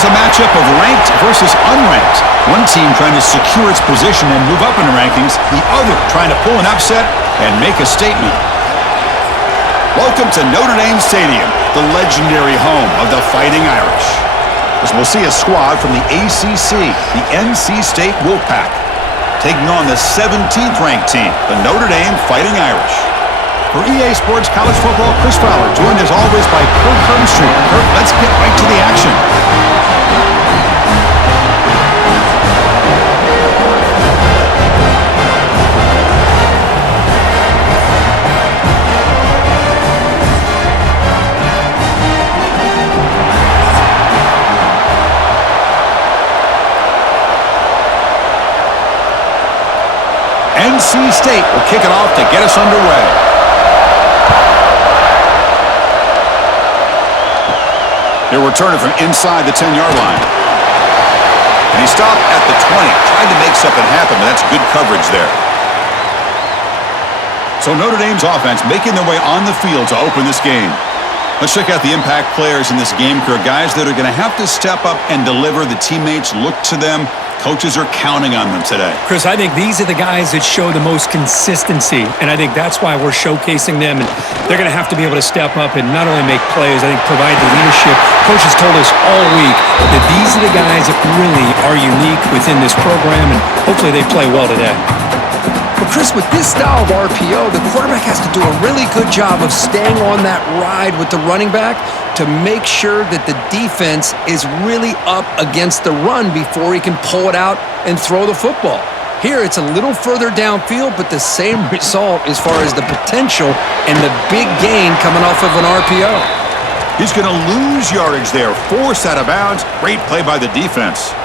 Here's a matchup of ranked versus unranked. One team trying to secure its position and move up in the rankings, the other trying to pull an upset and make a statement. Welcome to Notre Dame Stadium, the legendary home of the Fighting Irish. As we'll see a squad from the ACC, the NC State Wolfpack, taking on the 17th ranked team, the Notre Dame Fighting Irish. For EA Sports College Football, Chris Fowler, joined as always by Kirk Hermstreet. Kirk, let's get right to the action. NC State will kick it off to get us underway. He'll return it from inside the 10-yard line. And he stopped at the 20, trying to make something happen, but that's good coverage there. So Notre Dame's offense making their way on the field to open this game. Let's check out the impact players in this game, Kirk. Guys that are going to have to step up and deliver. The teammates look to them. Coaches are counting on them today. Chris, I think these are the guys that show the most consistency, and I think that's why we're showcasing them. And they're going to have to be able to step up and not only make plays, I think provide the leadership. Coaches told us all week that these are the guys that really are unique within this program, and hopefully they play well today. But Chris, with this style of RPO, the quarterback has to do a really good job of staying on that ride with the running back to make sure that the defense is really up against the run before he can pull it out and throw the football. Here, it's a little further downfield, but the same result as far as the potential and the big gain coming off of an RPO. He's going to lose yardage there, forced out of bounds. Great play by the defense.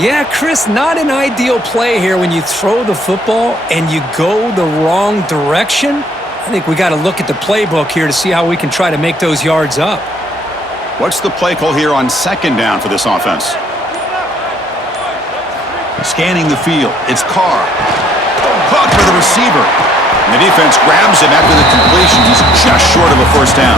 Yeah, Chris, not an ideal play here when you throw the football and you go the wrong direction. I think we got to look at the playbook here to see how we can try to make those yards up. What's the play call here on second down for this offense? Scanning the field, it's Carr. Caught by the receiver. And the defense grabs him after the completion. He's just short of a first down.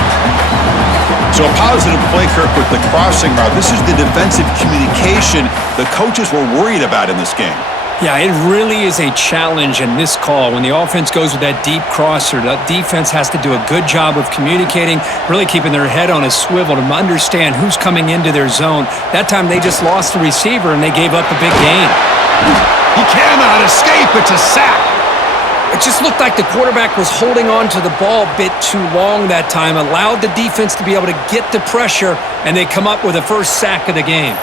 So a positive play, Kirk, with the crossing route. This is the defensive communication the coaches were worried about in this game. Yeah, it really is a challenge in this call. When the offense goes with that deep crosser, the defense has to do a good job of communicating, really keeping their head on a swivel to understand who's coming into their zone. That time they just lost the receiver and they gave up a big gain. He cannot escape. It's a sack. It just looked like the quarterback was holding on to the ball a bit too long that time, allowed the defense to be able to get the pressure, and they come up with the first sack of the game.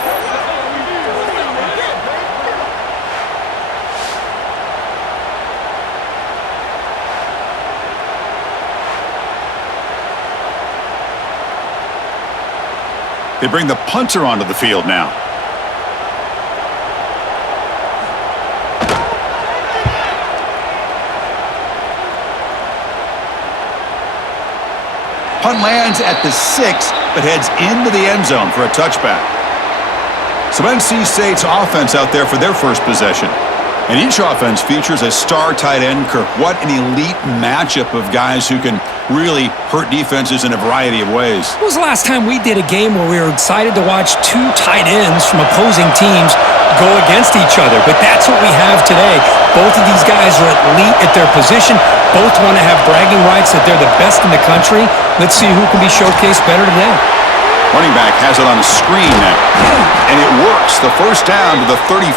They bring the punter onto the field now. Punt lands at the 6, but heads into the end zone for a touchback. So NC State's offense out there for their first possession. And each offense features a star tight end, Kirk. What an elite matchup of guys who can really hurt defenses in a variety of ways. When was the last time we did a game where we were excited to watch two tight ends from opposing teams go against each other? But that's what we have today. Both of these guys are elite at their position. Both want to have bragging rights that they're the best in the country. Let's see who can be showcased better today. Running back has it on a screen now. And it works. The first down to the 35.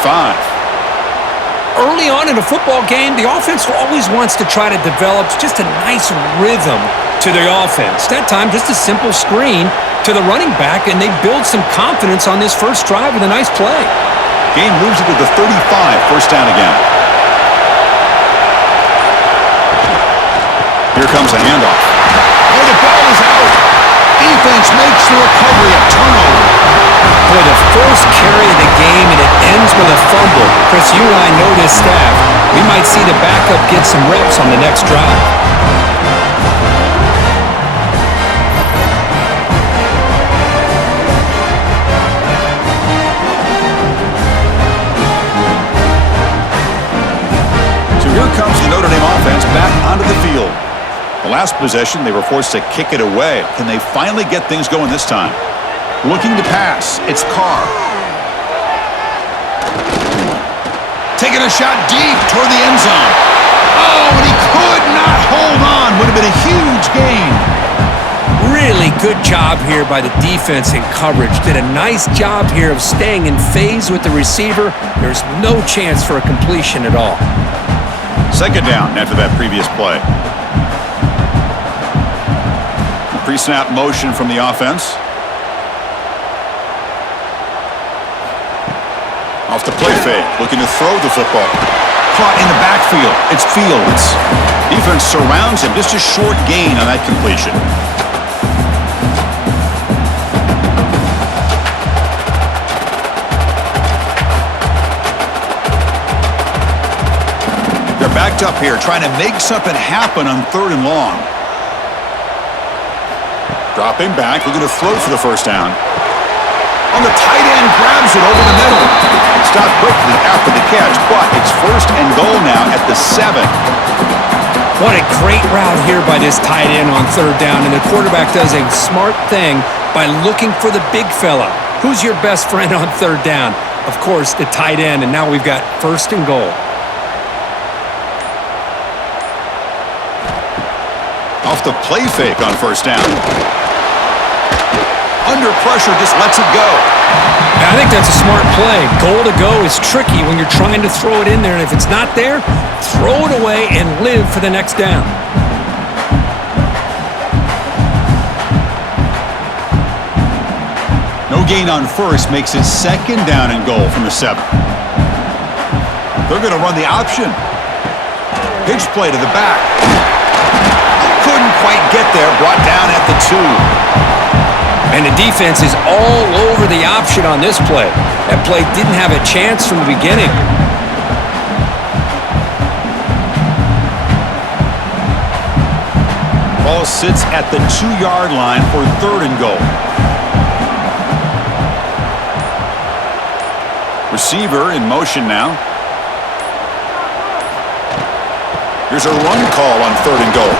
Early on in a football game, the offense always wants to try to develop just a nice rhythm to their offense. That time, just a simple screen to the running back, and they build some confidence on this first drive with a nice play. Gain moves it to the 35, first down again. Here comes a handoff. Oh, the ball is out. Defense makes the recovery, a turnover. For the first carry of the game, and it ends with a fumble. Chris, you and I know this staff. We might see the backup get some reps on the next drive. So here comes the Notre Dame offense back onto the field. The last possession, they were forced to kick it away. Can they finally get things going this time? Looking to pass. It's Carr. Taking a shot deep toward the end zone. Oh, and he could not hold on. Would have been a huge gain. Really good job here by the defense in coverage. Did a nice job here of staying in phase with the receiver. There's no chance for a completion at all. Second down after that previous play. Pre-snap motion from the offense. Off the play fake, looking to throw the football. Caught in the backfield. It's Fields. Defense surrounds him. Just a short gain on that completion. They're backed up here, trying to make something happen on 3rd and long. Dropping back, looking to throw for the first down. On the tight end, grabs it over the middle. Stopped quickly after the catch, but it's 1st and goal now at the 7. What a great route here by this tight end on 3rd down, and the quarterback does a smart thing by looking for the big fella. Who's your best friend on 3rd down? Of course, the tight end, and now we've got 1st and goal. Off the play fake on 1st down. Under pressure, just lets it go. I think that's a smart play. Goal to go is tricky when you're trying to throw it in there, and if it's not there, throw it away and live for the next down. No gain on 1st makes it 2nd down and goal from the 7. They're going to run the option. Pitch play to the back. Couldn't quite get there, brought down at the 2. And the defense is all over the option on this play. That play didn't have a chance from the beginning. Ball sits at the 2-yard line for 3rd and goal. Receiver in motion now. Here's a run call on 3rd and goal.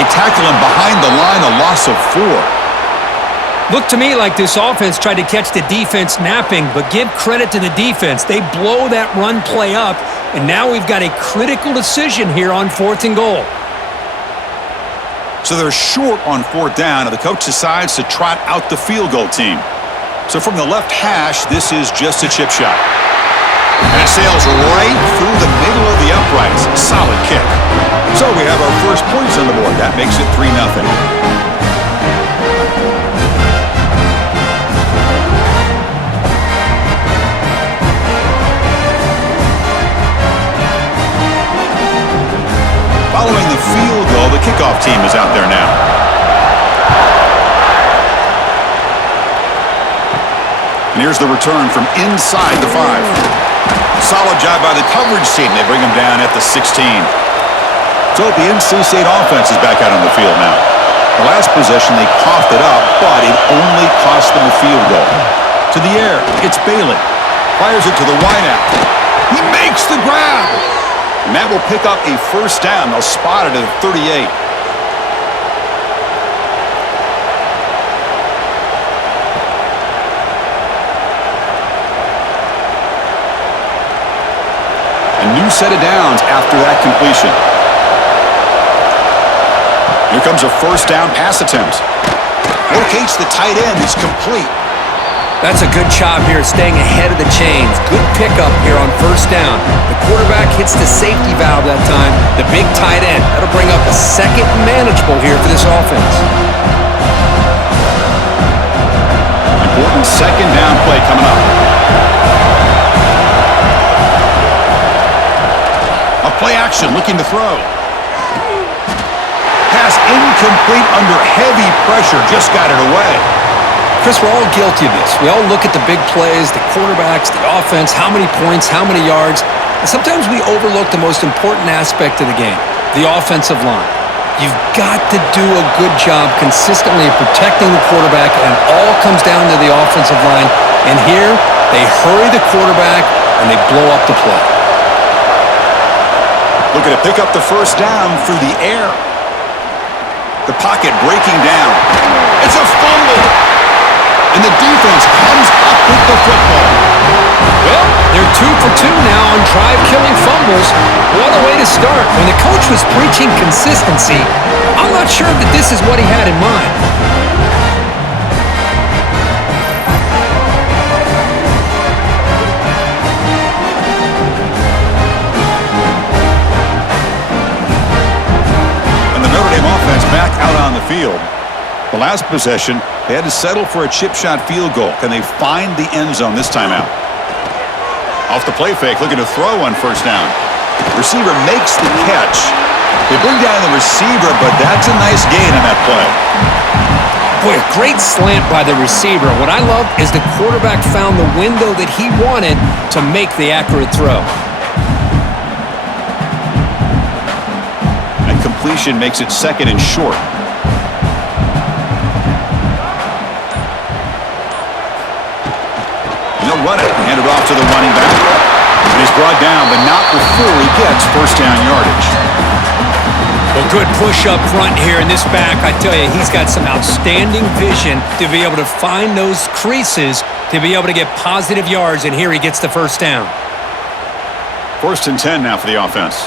They tackle him behind the line, a loss of 4. Looked to me like this offense tried to catch the defense napping, but give credit to the defense. They blow that run play up, and now we've got a critical decision here on 4th and goal. So they're short on 4th down, and the coach decides to trot out the field goal team. So from the left hash, this is just a chip shot. And it sails right through the middle of the uprights. Solid kick. So we have our first points on the board. That makes it 3-0. Following the field goal, the kickoff team is out there now. And here's the return from inside the 5. Solid job by the coverage team. They bring him down at the 16. So the NC State offense is back out on the field now. The last possession, they coughed it up, but it only cost them a field goal. To the air, it's Bailey. Fires it to the wideout. He makes the grab. And that will pick up a first down. They'll spot it at 38. A new set of downs after that completion. Here comes a first down pass attempt. Locates the tight end. It's complete. That's a good job here staying ahead of the chains. Good pickup here on first down. The quarterback hits the safety valve that time. The big tight end. That'll bring up a second manageable here for this offense. Important second down play coming up. A play action looking to throw. Pass incomplete under heavy pressure. Just got it away. Chris, we're all guilty of this. We all look at the big plays, the quarterbacks, the offense, how many points, how many yards. And sometimes we overlook the most important aspect of the game, the offensive line. You've got to do a good job consistently of protecting the quarterback, and it all comes down to the offensive line. And here, they hurry the quarterback, and they blow up the play. Looking to pick up the first down through the air. The pocket breaking down. It's a fumble. and the defense comes up with the football. Well, they're 2 for 2 now on drive-killing fumbles. What a way to start. When the coach was preaching consistency, I'm not sure that this is what he had in mind. And the Notre Dame offense back out on the field. The last possession, they had to settle for a chip shot field goal. Can they find the end zone this time out? Off the play fake, looking to throw on first down. Receiver makes the catch. They bring down the receiver, but that's a nice gain on that play. Boy, a great slant by the receiver. What I love is the quarterback found the window that he wanted to make the accurate throw. And completion makes it second and short. They'll run it, hand it off to the running back. And he's brought down, but not before he gets first down yardage. Well, good push up front here in this back. I tell you, he's got some outstanding vision to be able to find those creases, to be able to get positive yards, and here he gets the first down. First and 10 now for the offense.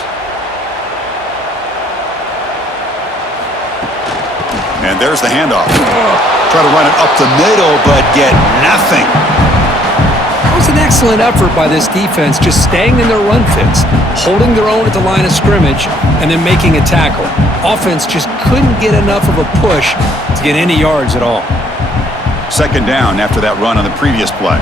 And there's the handoff. Try to run it up the middle, but get nothing. That was an excellent effort by this defense, just staying in their run fits, holding their own at the line of scrimmage, and then making a tackle. Offense just couldn't get enough of a push to get any yards at all. Second down after that run on the previous play.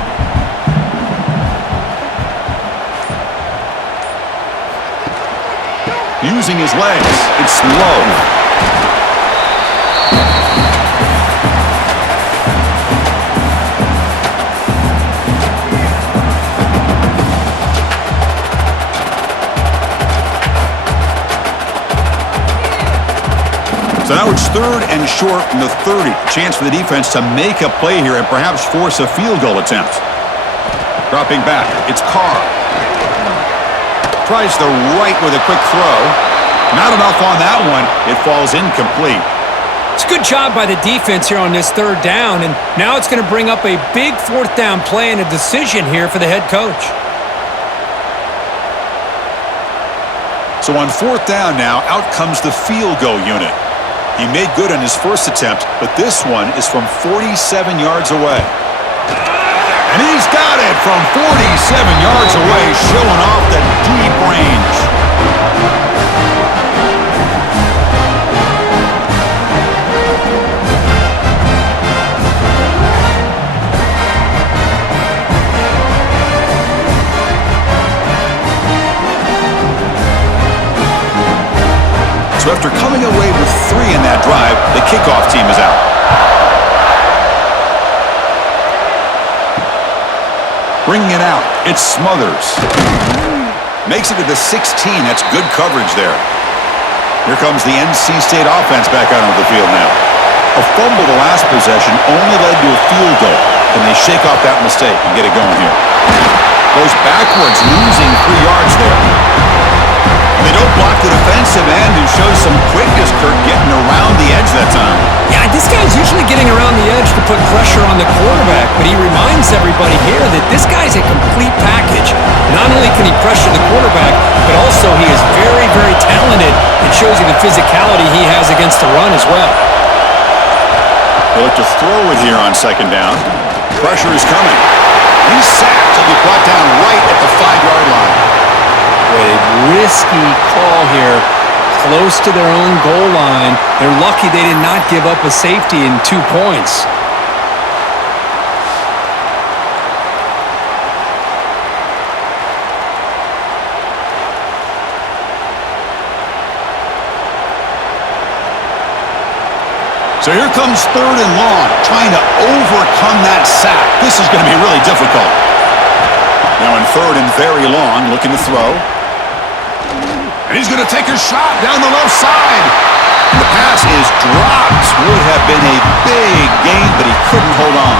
Using his legs, it's low. So now it's third and short from the 30. Chance for the defense to make a play here and perhaps force a field goal attempt. Dropping back, it's Carr. Tries the right with a quick throw. Not enough on that one. It falls incomplete. It's a good job by the defense here on this third down, and now it's going to bring up a big fourth down play and a decision here for the head coach. So on fourth down now, out comes the field goal unit. He made good on his first attempt, but this one is from 47 yards away. And he's got it from 47 yards away, showing off the deep range. So after coming away with 3 in that drive, the kickoff team is out. Bringing it out, it's Smothers. Makes it to the 16, that's good coverage there. Here comes the NC State offense back out onto the field now. A fumble the last possession only led to a field goal. Can they shake off that mistake and get it going here? Goes backwards, losing 3 yards there. And they don't block the defensive end, who shows some quickness, Kirk, getting around the edge that time. Yeah, this guy's usually getting around the edge to put pressure on the quarterback, but he reminds everybody here that this guy's a complete package. Not only can he pressure the quarterback, but also he is very, very talented. It shows you the physicality he has against the run as well. They look to throw it here on second down. Pressure is coming. He's sacked. He'll be brought down right at the 5-yard line. A risky call here, close to their own goal line. They're lucky they did not give up a safety in 2 points. So here comes third and long, trying to overcome that sack. This is going to be really difficult. Now in third and very long, looking to throw. And he's going to take a shot down the left side. The pass is dropped. Would have been a big gain, but he couldn't hold on.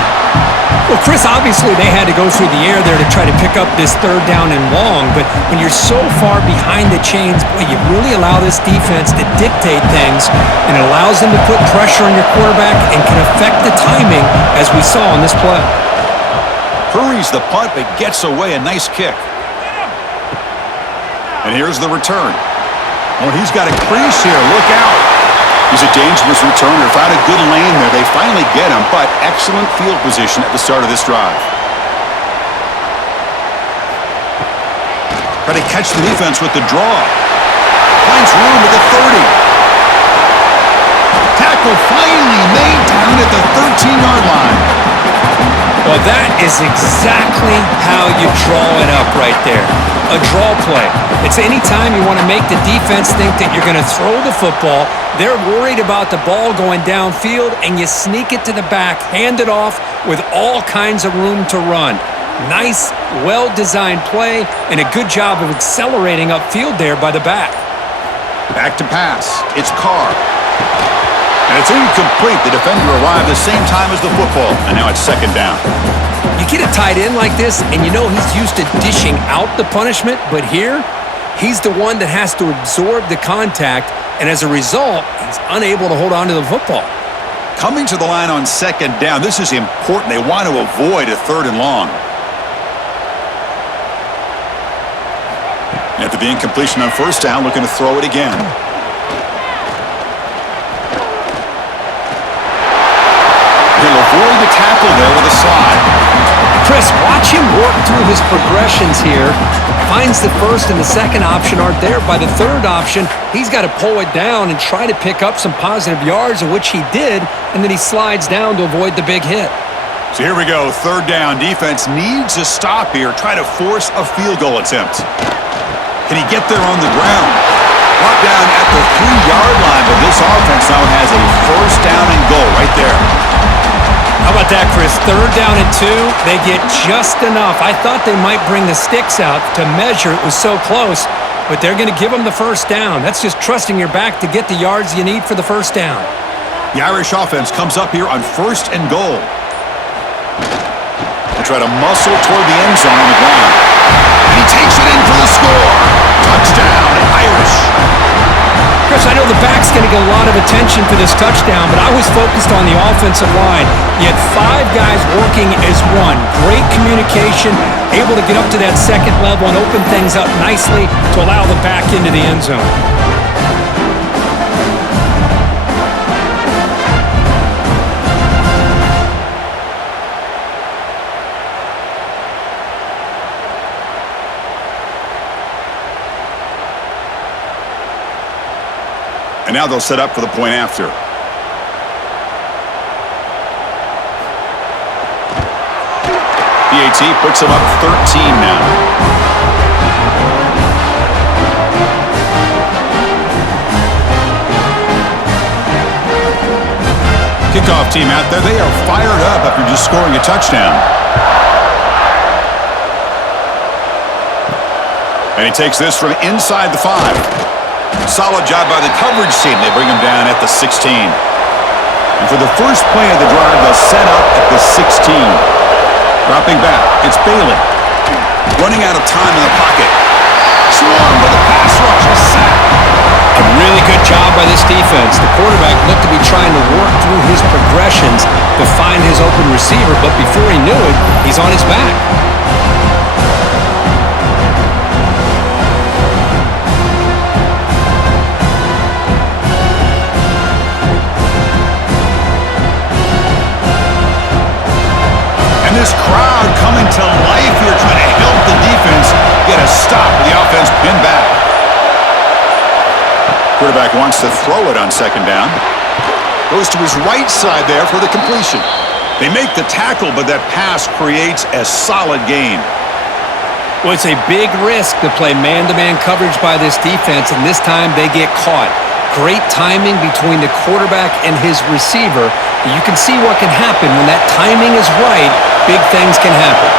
Well, Chris, obviously they had to go through the air there to try to pick up this third down and long, but when you're so far behind the chains, boy, you really allow this defense to dictate things, and it allows them to put pressure on your quarterback and can affect the timing, as we saw on this play. Hurries the punt, but gets away. A nice kick. And here's the return. Oh, he's got a crease here. Look out. He's a dangerous returner. Found a good lane there. They finally get him, but excellent field position at the start of this drive. Try to catch the defense with the draw. Finds room at the 30. Tackle finally made down at the 13-yard line. Well, that is exactly how you draw it up right there. A draw play. It's any time you want to make the defense think that you're going to throw the football. They're worried about the ball going downfield, and you sneak it to the back, hand it off with all kinds of room to run. Nice, well-designed play, and a good job of accelerating upfield there by the back. Back to pass. It's Carr. And it's incomplete. The defender arrived the same time as the football, and now it's second down. You get a tight end like this, and you know he's used to dishing out the punishment, but here, he's the one that has to absorb the contact, and as a result, he's unable to hold on to the football. Coming to the line on second down, this is important. They want to avoid a third and long. After the incompletion on first down, looking to throw it again. He'll avoid the tackle there with a slide. Chris, watch him work through his progressions here. Finds the first and the second option aren't there. By the third option, he's got to pull it down and try to pick up some positive yards, of which he did, and then he slides down to avoid the big hit. So here we go, third down. Defense needs a stop here. Try to force a field goal attempt. Can he get there on the ground? Brought down at the 3-yard line, but this offense now has a first down and goal right there. How about that, Chris? Third down and 2. They get just enough. I thought they might bring the sticks out to measure. It was so close, but they're going to give them the first down. That's just trusting your back to get the yards you need for the first down. The Irish offense comes up here on first and goal. They try to muscle toward the end zone on the ground. And he takes it in for the score. Touchdown, Irish. Chris, I know the back's going to get a lot of attention for this touchdown, but I was focused on the offensive line. You had 5 guys working as one. Great communication, able to get up to that second level and open things up nicely to allow the back into the end zone. And now they'll set up for the point after. PAT puts them up 13 now. Kickoff team out there. They are fired up after just scoring a touchdown. And he takes this from inside the 5. Solid job by the coverage team. They bring him down at the 16. And for the first play of the drive, they'll set up at the 16. Dropping back, it's Bailey. Running out of time in the pocket. Swarm with a pass rush, a sack. A really good job by this defense. The quarterback looked to be trying to work through his progressions to find his open receiver, but before he knew it, he's on his back. This crowd coming to life here, trying to help the defense get a stop with the offense pinned back. Quarterback wants to throw it on second down. Goes to his right side there for the completion. They make the tackle, but that pass creates a solid gain. Well, it's a big risk to play man-to-man coverage by this defense, and this time they get caught. Great timing between the quarterback and his receiver. You can see what can happen when that timing is right. Big things can happen.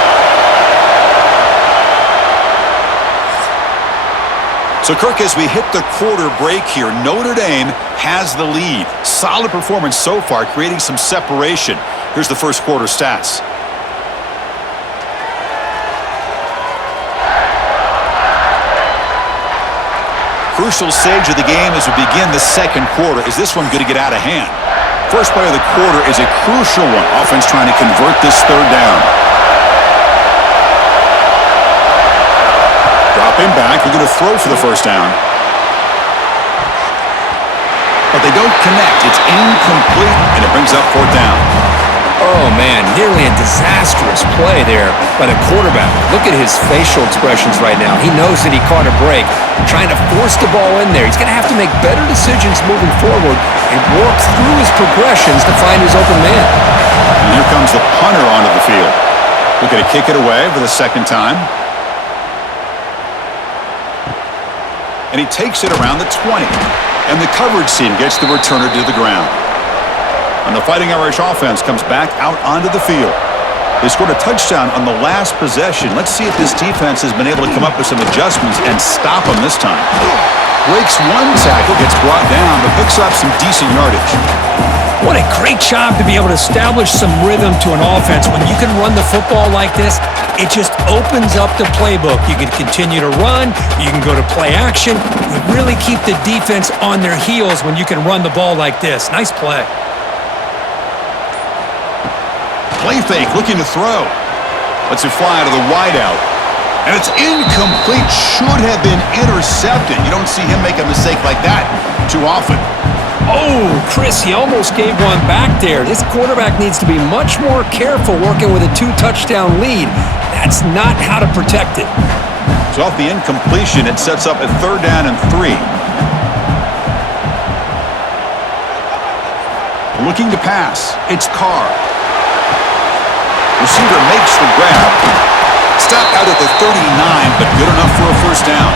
So, Kirk, as we hit the quarter break here, Notre Dame has the lead. Solid performance so far, creating some separation. Here's the first quarter stats. Crucial stage of the game as we begin the second quarter. Is this one going to get out of hand? First play of the quarter is a crucial one. Offense trying to convert this third down. Dropping back. They're going to throw for the first down. But they don't connect. It's incomplete, and it brings up fourth down. Oh, man, nearly a disastrous play there by the quarterback. Look at his facial expressions right now. He knows that he caught a break, trying to force the ball in there. He's going to have to make better decisions moving forward and work through his progressions to find his open man. And here comes the punter onto the field. Looking to kick it away for the second time. And he takes it around the 20. And the coverage team gets the returner to the ground. And the Fighting Irish offense comes back out onto the field. They scored a touchdown on the last possession. Let's see if this defense has been able to come up with some adjustments and stop them this time. Breaks one tackle, gets brought down, but picks up some decent yardage. What a great job to be able to establish some rhythm to an offense. When you can run the football like this, it just opens up the playbook. You can continue to run. You can go to play action. You really keep the defense on their heels when you can run the ball like this. Nice play. Play fake, looking to throw. Lets it fly to the wideout. And it's incomplete. Should have been intercepted. You don't see him make a mistake like that too often. Oh, Chris, he almost gave one back there. This quarterback needs to be much more careful working with a 2-touchdown lead. That's not how to protect it. So off the incompletion, it sets up a third down and 3. Looking to pass. It's Carr. Receiver makes the grab. Stopped out at the 39, but good enough for a first down.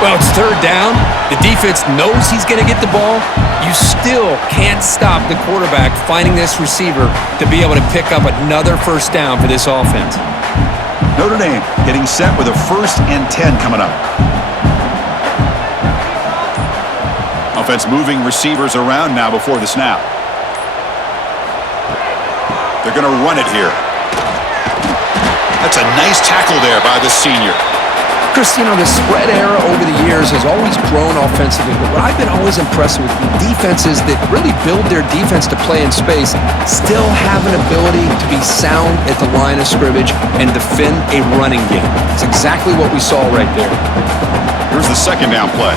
Well, it's third down. The defense knows he's going to get the ball. You still can't stop the quarterback finding this receiver to be able to pick up another first down for this offense. Notre Dame getting set with a 1st and 10 coming up. Offense moving receivers around now before the snap. They're going to run it here. That's a nice tackle there by the senior. Chris, you know, the spread era over the years has always grown offensively, but what I've been always impressed with defenses that really build their defense to play in space still have an ability to be sound at the line of scrimmage and defend a running game. It's exactly what we saw right there. Here's the second down play.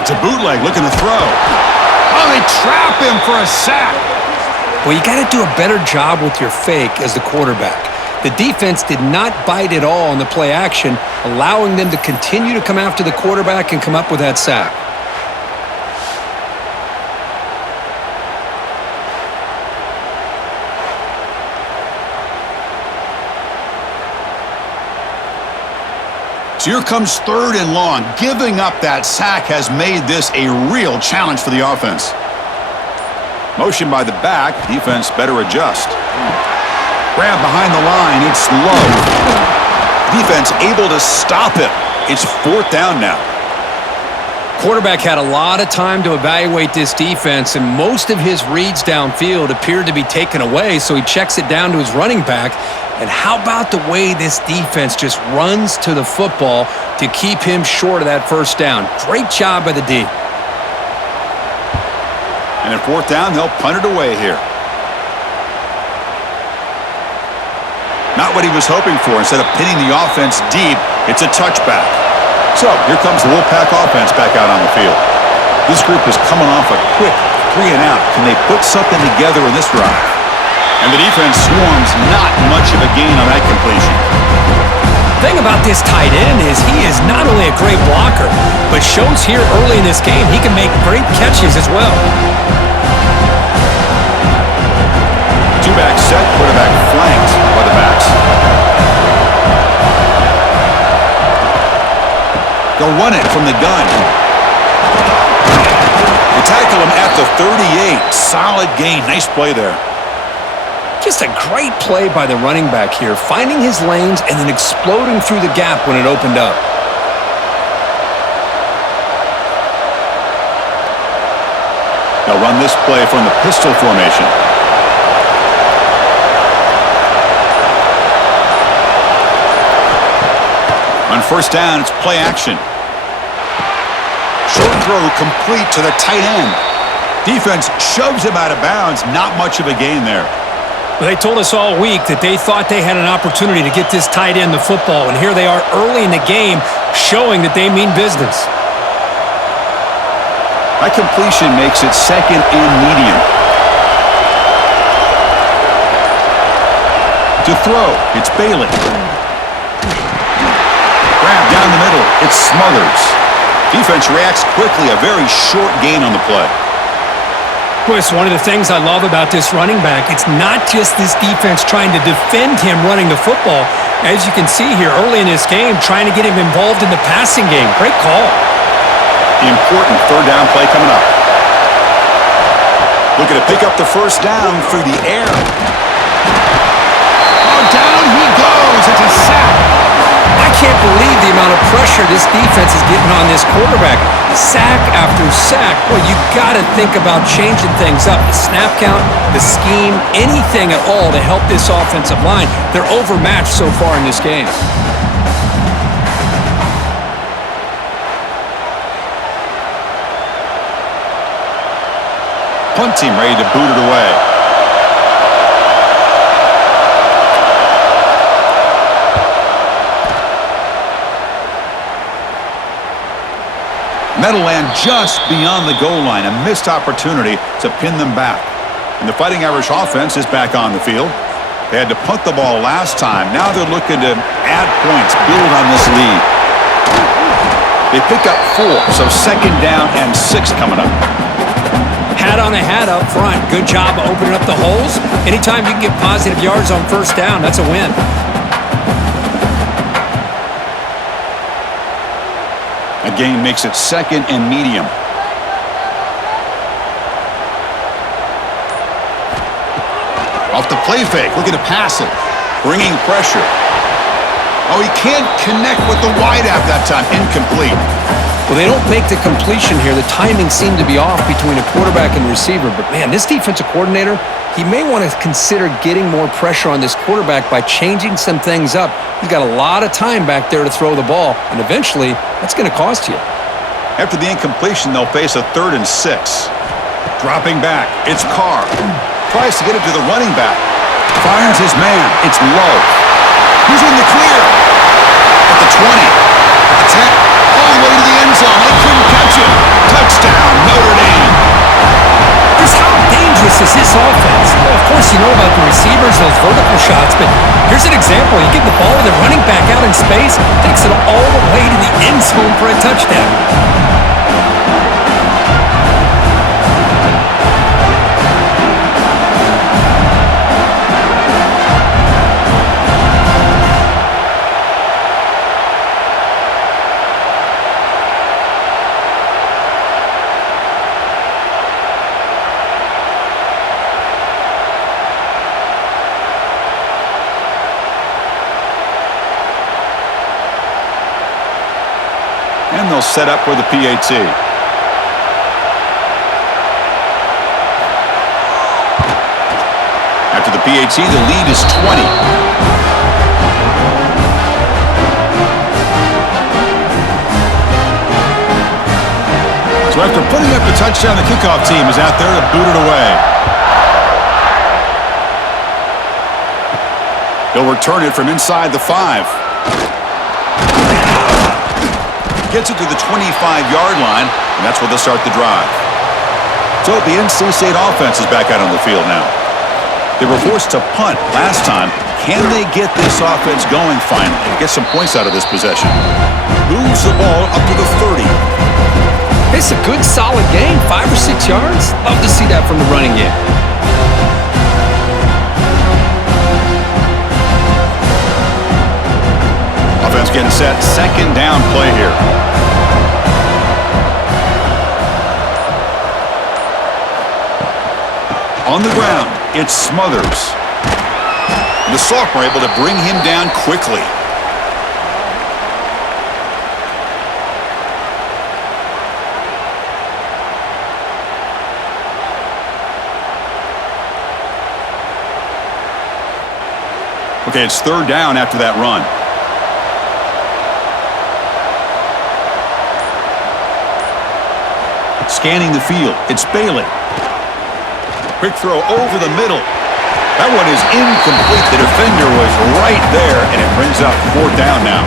It's a bootleg looking to throw. Oh, they trap him for a sack. Well, you got to do a better job with your fake as the quarterback. The defense did not bite at all on the play action, allowing them to continue to come after the quarterback and come up with that sack. So here comes 3rd and long. Giving up that sack has made this a real challenge for the offense. Motion by the back. Defense better adjust. Grab behind the line. It's low. Defense able to stop it. It's 4th down now. Quarterback had a lot of time to evaluate this defense, and most of his reads downfield appeared to be taken away, so he checks it down to his running back. And how about the way this defense just runs to the football to keep him short of that first down? Great job by the D. And at 4th down, they'll punt it away here. Not what he was hoping for. Instead of pinning the offense deep, it's a touchback. So here comes the Wolfpack offense back out on the field. This group is coming off a quick 3 and out. Can they put something together in this drive? And the defense swarms. Not much of a gain on that completion. The thing about this tight end is he is not only a great blocker, but shows here early in this game he can make great catches as well. 2-back set, quarterback flanked by the backs. They'll run it from the gun. They tackle him at the 38. Solid gain. Nice play there. Just a great play by the running back here, finding his lanes and then exploding through the gap when it opened up. They'll run this play from the pistol formation. On first down, it's play action. Short throw complete to the tight end. Defense shoves him out of bounds. Not much of a gain there. Well, they told us all week that they thought they had an opportunity to get this tight end the football, and here they are early in the game showing that they mean business. That completion makes it second and medium. To throw, it's Bailey. Grab down the middle, it's Smothers. Defense reacts quickly, a very short gain on the play. Boy, it's one of the things I love about this running back. It's not just this defense trying to defend him running the football. As you can see here early in this game, trying to get him involved in the passing game. Great call. Important third down play coming up. Looking to pick up the first down through the air. Oh, down he goes. It's a sack. I can't believe the amount of pressure this defense is getting on this quarterback. Sack after sack. Well, you got to think about changing things up. The snap count, the scheme, anything at all to help this offensive line. They're overmatched so far in this game. Punt team ready to boot it away. Meadowland just beyond the goal line. A missed opportunity to pin them back. And the Fighting Irish offense is back on the field. They had to punt the ball last time. Now they're looking to add points, build on this lead. They pick up 4, so second down and 6 coming up. Hat on a hat up front. Good job of opening up the holes. Anytime you can get positive yards on first down, that's a win. A gain makes it second and medium. Off the play fake, looking to pass it. Bringing pressure. Oh, he can't connect with the wideout that time. Incomplete. Well, they don't make the completion here. The timing seemed to be off between a quarterback and receiver. But, man, this defensive coordinator, he may want to consider getting more pressure on this quarterback by changing some things up. He's got a lot of time back there to throw the ball, and eventually that's going to cost you. After the incompletion, they'll face a 3rd and 6. Dropping back, it's Carr. Tries to get it to the running back. Finds his man. It's low. He's in the clear. At the 20. The 10. All the way to the end zone. They couldn't catch him. Touchdown, Notre Dame. Just how dangerous is this offense? Well, of course, you know about the receivers, those vertical shots, but here's an example. You get the ball with the running back out in space, takes it all the way to the end zone for a touchdown. And they'll set up for the PAT. After the PAT, the lead is 20. So after putting up the touchdown, the kickoff team is out there to boot it away. He'll return it from inside the 5. Gets it to the 25-yard line, and that's where they'll start the drive. So the NC State offense is back out on the field now. They were forced to punt last time. Can they get this offense going finally? Get some points out of this possession. Moves the ball up to the 30. It's a good, solid game, 5 or 6 yards. Love to see that from the running game. Offense getting set. Second down play here. On the ground, it's Smothers. The sophomore able to bring him down quickly. Okay, it's third down after that run. Scanning the field, it's Bailey. Quick throw over the middle. That one is incomplete. The defender was right there, and it brings up 4th down now.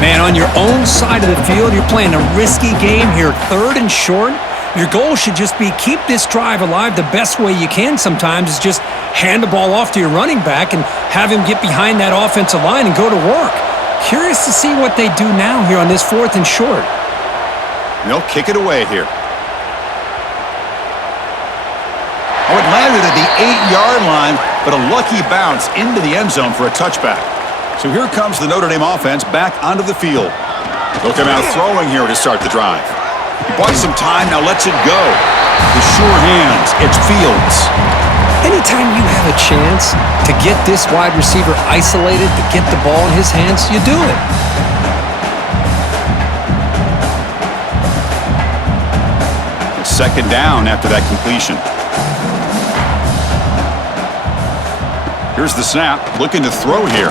Man, on your own side of the field, you're playing a risky game here, 3rd and short. Your goal should just be keep this drive alive the best way you can sometimes is just hand the ball off to your running back and have him get behind that offensive line and go to work. Curious to see what they do now here on this 4th and short. They'll kick it away here. Oh, it landed at the 8-yard line, but a lucky bounce into the end zone for a touchback. So here comes the Notre Dame offense back onto the field. They'll come out throwing here to start the drive. He bought some time, now lets it go. The sure hands, it's Fields. Anytime you have a chance to get this wide receiver isolated, to get the ball in his hands, you do it. It's 2nd down after that completion. Here's the snap, looking to throw here.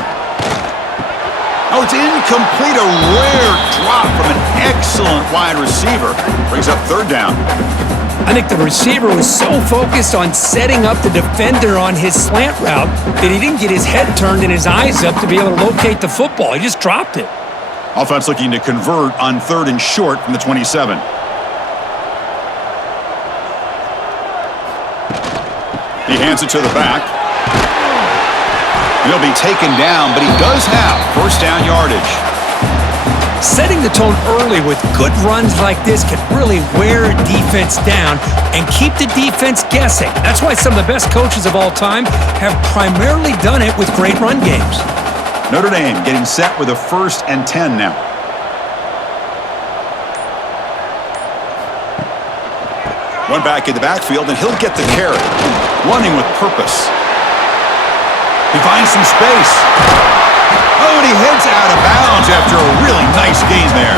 Oh, it's incomplete, a rare drop from an excellent wide receiver. Brings up 3rd down. I think the receiver was so focused on setting up the defender on his slant route that he didn't get his head turned and his eyes up to be able to locate the football. He just dropped it. Offense looking to convert on 3rd and short from the 27. He hands it to the back. He'll be taken down, but he does have 1st down yardage. Setting the tone early with good runs like this can really wear a defense down and keep the defense guessing. That's why some of the best coaches of all time have primarily done it with great run games. Notre Dame getting set with a 1st and 10 now. One back in the backfield, and he'll get the carry. Running with purpose. He finds some space. Oh, and he heads out of bounds after a really nice gain there.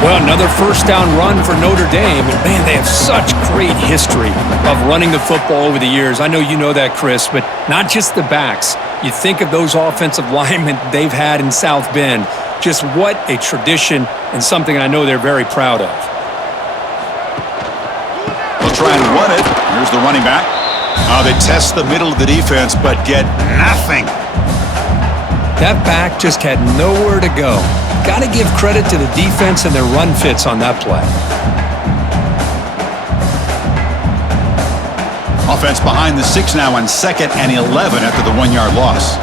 Well, another 1st down run for Notre Dame. And man, they have such great history of running the football over the years. I know you know that, Chris, but not just the backs. You think of those offensive linemen they've had in South Bend. Just what a tradition and something I know they're very proud of. They'll try and run it. Here's the running back. They test the middle of the defense, but get nothing. That back just had nowhere to go. Got to give credit to the defense and their run fits on that play. Offense behind the 6 now on 2nd and 11 after the 1-yard loss.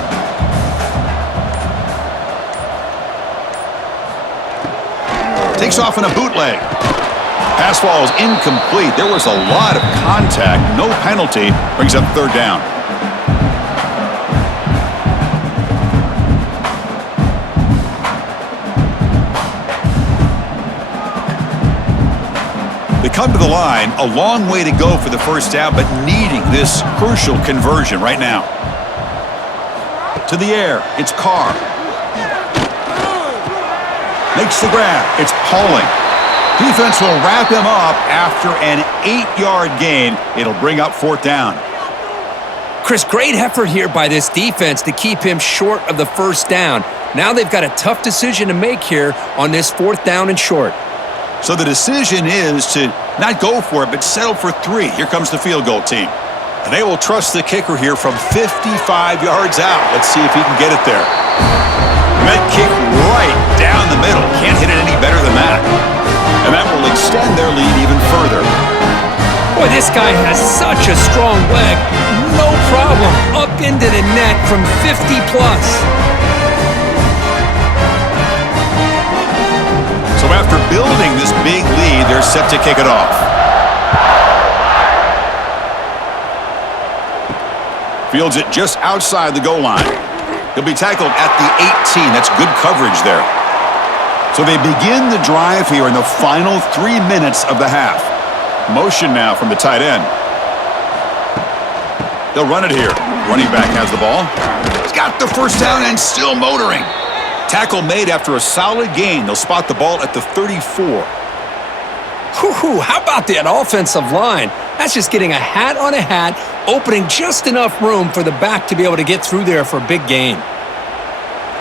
Takes off in a bootleg. Pass ball is incomplete. There was a lot of contact. No penalty. Brings up 3rd down. They come to the line. A long way to go for the 1st down, but needing this crucial conversion right now. To the air. It's Carr. Makes the grab. It's Pauling. Defense will wrap him up after an 8-yard gain. It'll bring up 4th down. Chris, great effort here by this defense to keep him short of the 1st down. Now they've got a tough decision to make here on this 4th down and short. So the decision is to not go for it, but settle for 3. Here comes the field goal team. And they will trust the kicker here from 55 yards out. Let's see if he can get it there. That kick right down the middle. Can't hit it any better than that. And that will extend their lead even further. Boy, this guy has such a strong leg. No problem. Up into the net from 50+. So after building this big lead, they're set to kick it off. Fields it just outside the goal line. He'll be tackled at the 18. That's good coverage there. So they begin the drive here in the final 3 minutes of the half. Motion now from the tight end. They'll run it here. Running back has the ball. He's got the 1st down and still motoring. Tackle made after a solid gain. They'll spot the ball at the 34. Whew, how about that offensive line? That's just getting a hat on a hat, opening just enough room for the back to be able to get through there for a big gain.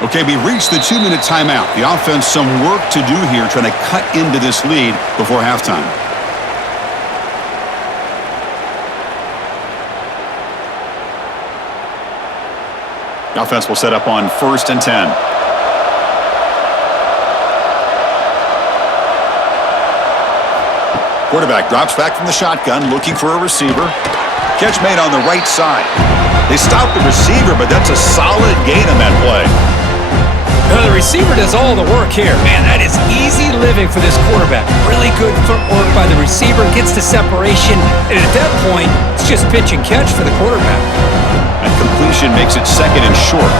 Okay, we reached the 2-minute timeout. The offense some work to do here trying to cut into this lead before halftime. The offense will set up on 1st and 10. Quarterback drops back from the shotgun, looking for a receiver. Catch made on the right side. They stop the receiver, but that's a solid gain on that play. The receiver does all the work here. Man, that is easy living for this quarterback. Really good footwork by the receiver, gets the separation, and at that point, it's just pitch and catch for the quarterback. And completion makes it 2nd and short.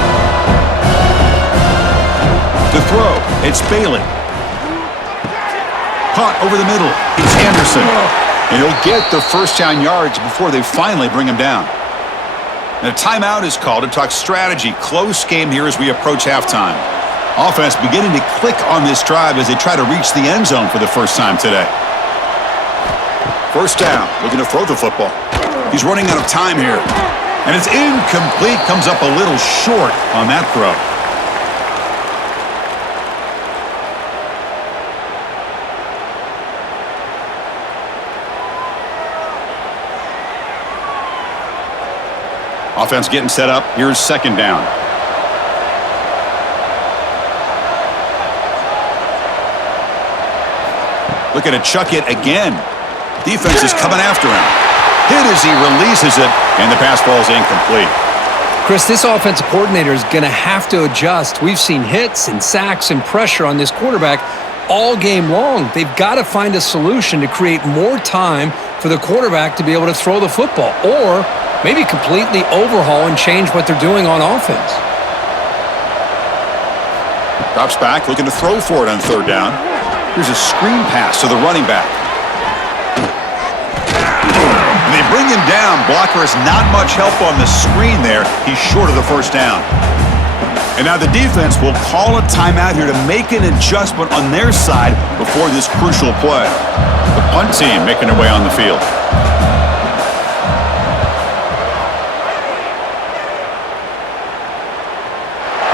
To throw, it's Bailey. Caught over the middle, it's Anderson. And he'll get the 1st down yards before they finally bring him down. And a timeout is called to talk strategy. Close game here as we approach halftime. Offense beginning to click on this drive as they try to reach the end zone for the first time today. 1st down, looking to throw the football. He's running out of time here. And it's incomplete, comes up a little short on that throw. Offense getting set up. Here's 2nd down. Looking to chuck it again. Defense is coming after him. Hit as he releases it, and the pass ball is incomplete. Chris, this offensive coordinator is going to have to adjust. We've seen hits and sacks and pressure on this quarterback all game long. They've got to find a solution to create more time for the quarterback to be able to throw the football, or maybe completely overhaul and change what they're doing on offense. Drops back, looking to throw for it on 3rd down. Here's a screen pass to the running back. And they bring him down. Blocker has not much help on the screen there. He's short of the 1st down. And now the defense will call a timeout here to make an adjustment on their side before this crucial play. The punt team making their way on the field.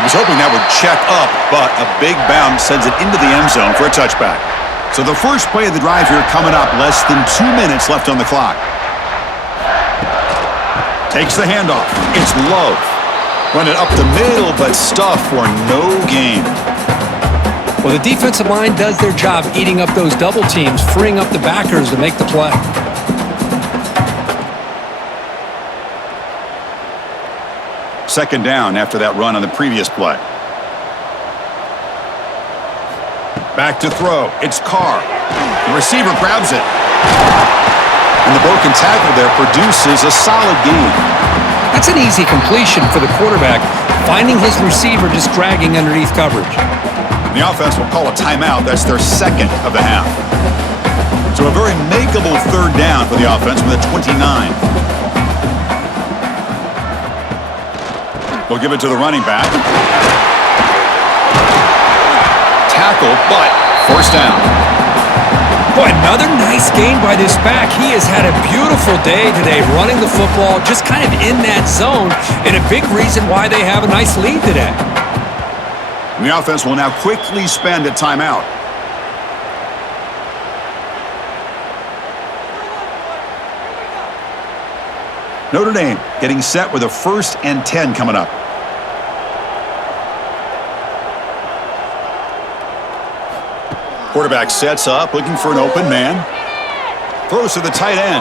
He was hoping that would check up, but a big bounce sends it into the end zone for a touchback. So the first play of the drive here coming up, less than 2 minutes left on the clock. Takes the handoff. It's Love. Running up the middle, but stuff for no gain. Well, the defensive line does their job eating up those double teams, freeing up the backers to make the play. Second down after that run on the previous play. Back to throw. It's Carr. The receiver grabs it. And the broken tackle there produces a solid gain. That's an easy completion for the quarterback, finding his receiver just dragging underneath coverage. The offense will call a timeout. That's their 2nd of the half. So a very makeable 3rd down for the offense with a 29. They'll give it to the running back. Tackle, but 1st down. Boy, another nice game by this back. He has had a beautiful day today running the football, just kind of in that zone, and a big reason why they have a nice lead today. And the offense will now quickly spend a timeout. Notre Dame getting set with a 1st and 10 coming up. Quarterback sets up, looking for an open man. Throws to the tight end.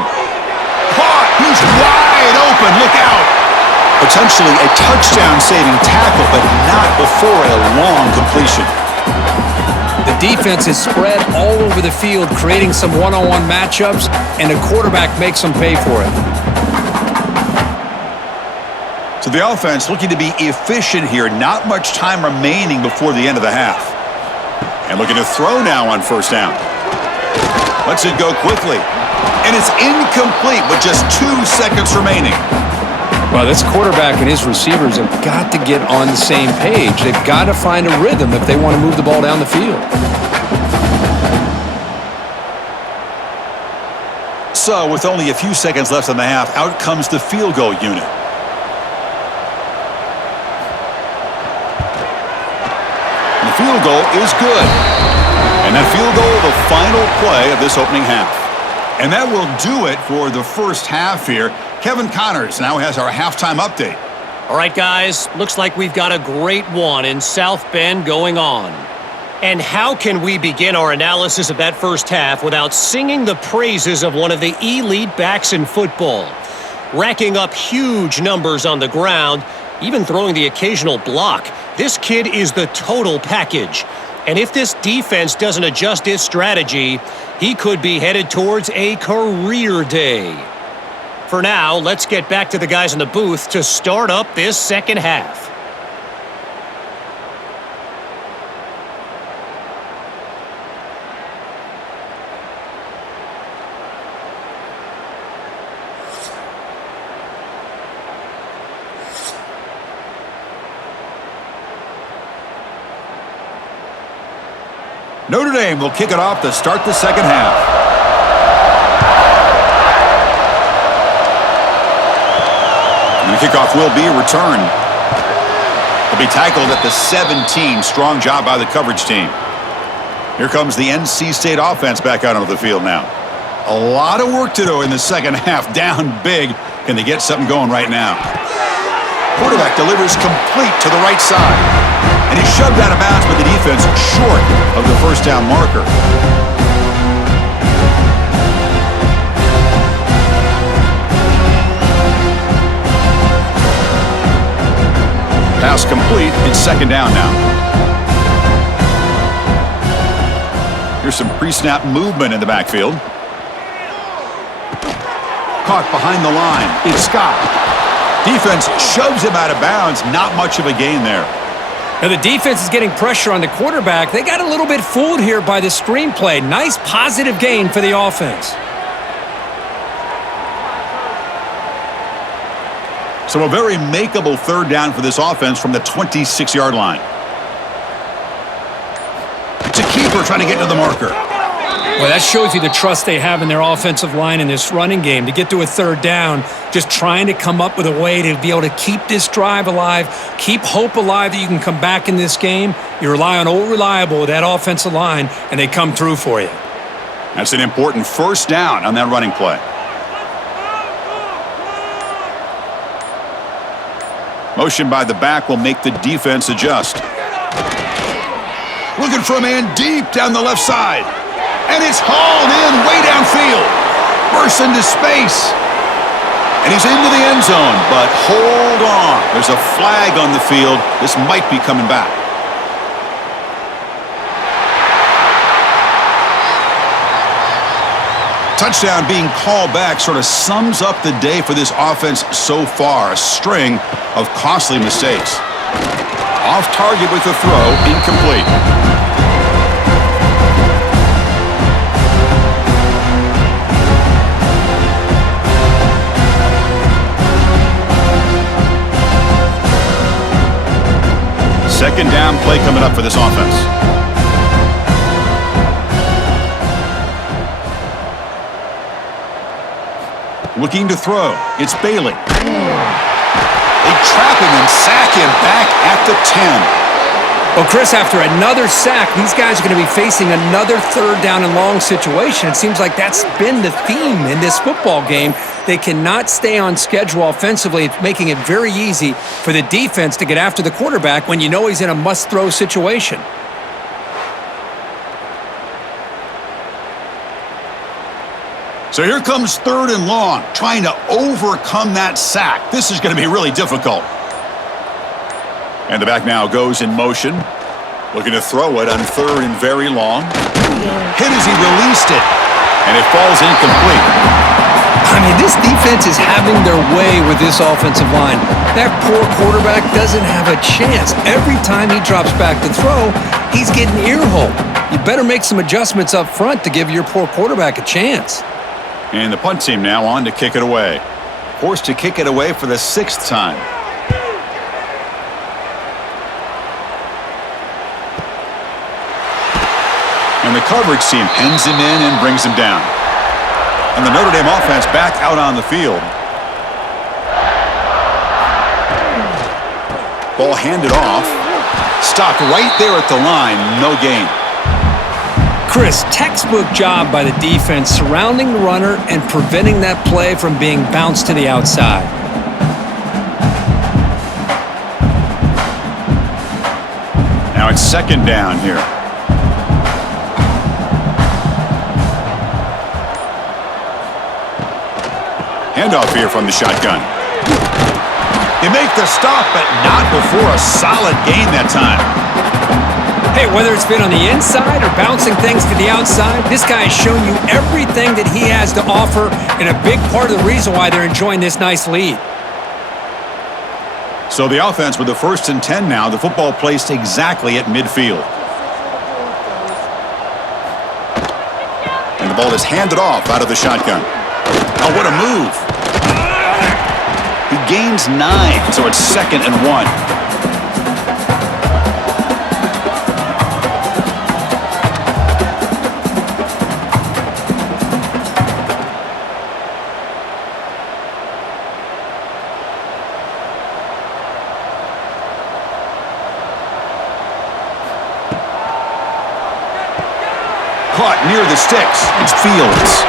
Caught! He's wide open. Look out! Potentially a touchdown-saving tackle, but not before a long completion. The defense is spread all over the field, creating some one-on-one matchups, and the quarterback makes them pay for it. So the offense looking to be efficient here. Not much time remaining before the end of the half. And looking to throw now on 1st down. Lets it go quickly. And it's incomplete with just 2 seconds remaining. Well, this quarterback and his receivers have got to get on the same page. They've got to find a rhythm if they want to move the ball down the field. So, with only a few seconds left in the half, out comes the field goal unit. And the field goal is good. And that field goal, the final play of this opening half. And that will do it for the first half here. Kevin Connors now has our halftime update. All right, guys, looks like we've got a great one in South Bend going on. And how can we begin our analysis of that first half without singing the praises of one of the elite backs in football? Racking up huge numbers on the ground, even throwing the occasional block. This kid is the total package. And if this defense doesn't adjust its strategy, he could be headed towards a career day. For now, let's get back to the guys in the booth to start up this second half. Notre Dame will kick it off to start the second half. And the kickoff will be returned. He'll be tackled at the 17. Strong job by the coverage team. Here comes the NC State offense back out onto the field now. A lot of work to do in the second half. Down big. Can they get something going right now? Quarterback delivers complete to the right side. And he's shoved out of bounds by the defense short of the first down marker. Pass complete. It's second down now. Here's some pre-snap movement in the backfield. Caught behind the line. It's Scott. Defense shoves him out of bounds. Not much of a gain there. Now the defense is getting pressure on the quarterback. They got a little bit fooled here by the screenplay. Nice positive gain for the offense. So a very makeable third down for this offense from the 26-yard line. It's a keeper trying to get to the marker. Well, that shows you the trust they have in their offensive line in this running game. To get to a third down, just trying to come up with a way to be able to keep this drive alive, keep hope alive that you can come back in this game. You rely on Old Reliable with that offensive line, and they come through for you. That's an important first down on that running play. Motion by the back will make the defense adjust. Looking for a man deep down the left side. And it's hauled in way downfield. Bursts into space. And he's into the end zone, but hold on. There's a flag on the field. This might be coming back. Touchdown being called back sort of sums up the day for this offense so far. A string of costly mistakes. Off target with the throw, incomplete. Second down play coming up for this offense. Looking to throw. It's Bailey. They trap him and sack him back at the 10. Well, Chris, after another sack, these guys are going to be facing another third down and long situation. It seems like that's been the theme in this football game. They cannot stay on schedule offensively. It's making it very easy for the defense to get after the quarterback when you know he's in a must-throw situation. So here comes third and long, trying to overcome that sack. This is going to be really difficult. And the back now goes in motion. Looking to throw it on third and very long. Hit as he released it. And it falls incomplete. I mean, this defense is having their way with this offensive line. That poor quarterback doesn't have a chance. Every time he drops back to throw, he's getting earholed. You better make some adjustments up front to give your poor quarterback a chance. And the punt team now on to kick it away. Forced to kick it away for the 6th time. And the coverage team pins him in and brings him down. And the Notre Dame offense back out on the field. Ball handed off. Stopped right there at the line. No gain. Chris, textbook job by the defense surrounding the runner and preventing that play from being bounced to the outside. it's second down here. Handoff here from the shotgun. They make the stop, but not before a solid gain that time. Hey, whether it's been on the inside or bouncing things to the outside, this guy has shown you everything that he has to offer, and a big part of the reason why they're enjoying this nice lead. So the offense with the 1st and 10 now, the football placed exactly at midfield. And the ball is handed off out of the shotgun. Oh, what a move. He gains 9, so it's 2nd and 1. Caught near the sticks. It's Fields.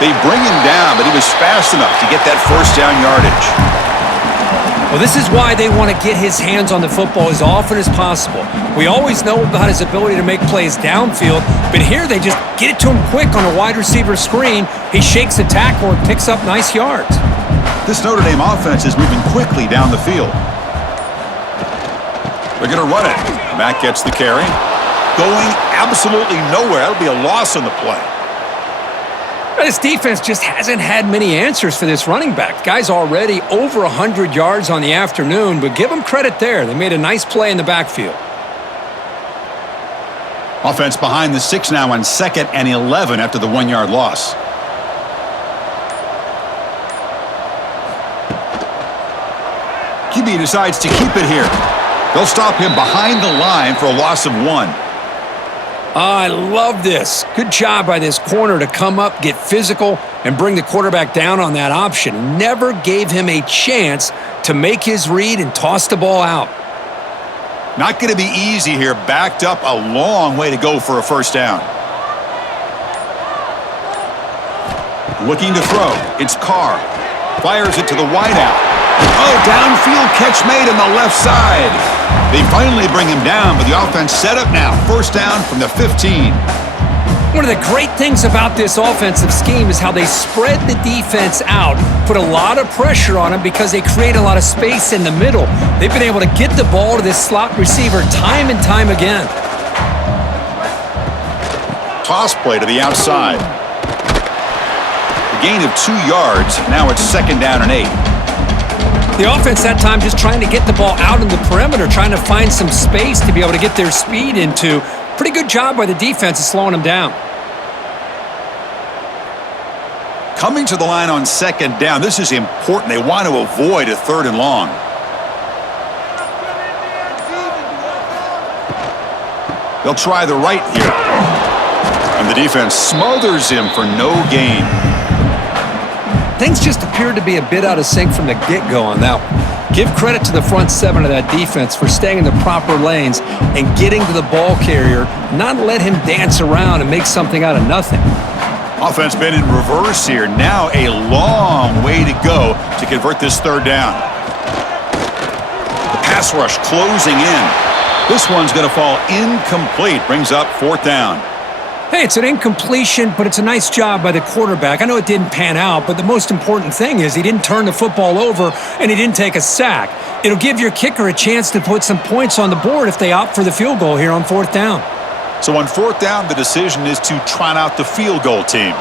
They bring him down, but he was fast enough to get that 1st down yardage. Well, this is why they want to get his hands on the football as often as possible. We always know about his ability to make plays downfield, but here they just get it to him quick on a wide receiver screen. He shakes a tackle and picks up nice yards. This Notre Dame offense is moving quickly down the field. They're going to run it. Mack gets the carry. Going absolutely nowhere. That'll be a loss on the play. This defense just hasn't had many answers for this running back. Guy's already over 100 yards on the afternoon, but give them credit there. They made a nice play in the backfield. Offense behind the 6 now on 2nd and 11 after the 1-yard loss. QB decides to keep it here. They'll stop him behind the line for a loss of 1. I love this. Good job by this corner to come up, get physical, and bring the quarterback down on that option. Never gave him a chance to make his read and toss the ball out. Not going to be easy here. Backed up a long way to go for a 1st down. Looking to throw. It's Carr. Fires it to the wideout. Oh, downfield catch made on the left side. They finally bring him down, but the offense set up now. 1st down from the 15. One of the great things about this offensive scheme is how they spread the defense out, put a lot of pressure on him because they create a lot of space in the middle. They've been able to get the ball to this slot receiver time and time again. Toss play to the outside. A gain of 2 yards. Now it's 2nd down and 8. The offense that time just trying to get the ball out in the perimeter, trying to find some space to be able to get their speed into. Pretty good job by the defense of slowing them down. Coming to the line on 2nd down. This is important. They want to avoid a 3rd and long. They'll try the right here. And the defense smothers him for no gain. Things just appeared to be a bit out of sync from the get-go on that one. Give credit to the front 7 of that defense for staying in the proper lanes and getting to the ball carrier, not let him dance around and make something out of nothing. Offense been in reverse here. Now a long way to go to convert this 3rd down. The pass rush closing in. This one's going to fall incomplete. Brings up 4th down. Hey, it's an incompletion, but it's a nice job by the quarterback. I know it didn't pan out, but the most important thing is he didn't turn the football over and he didn't take a sack. It'll give your kicker a chance to put some points on the board if they opt for the field goal here on 4th down. So on 4th down, the decision is to trot out the field goal team. And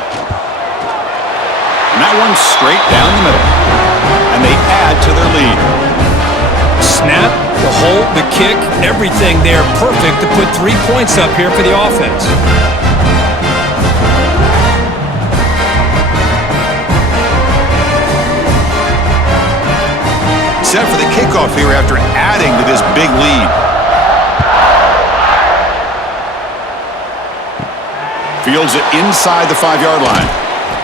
that one's straight down the middle. And they add to their lead. Snap, the hold, the kick, everything there perfect to put 3 points up here for the offense. Set for the kickoff here after adding to this big lead. Fields it inside the 5-yard line.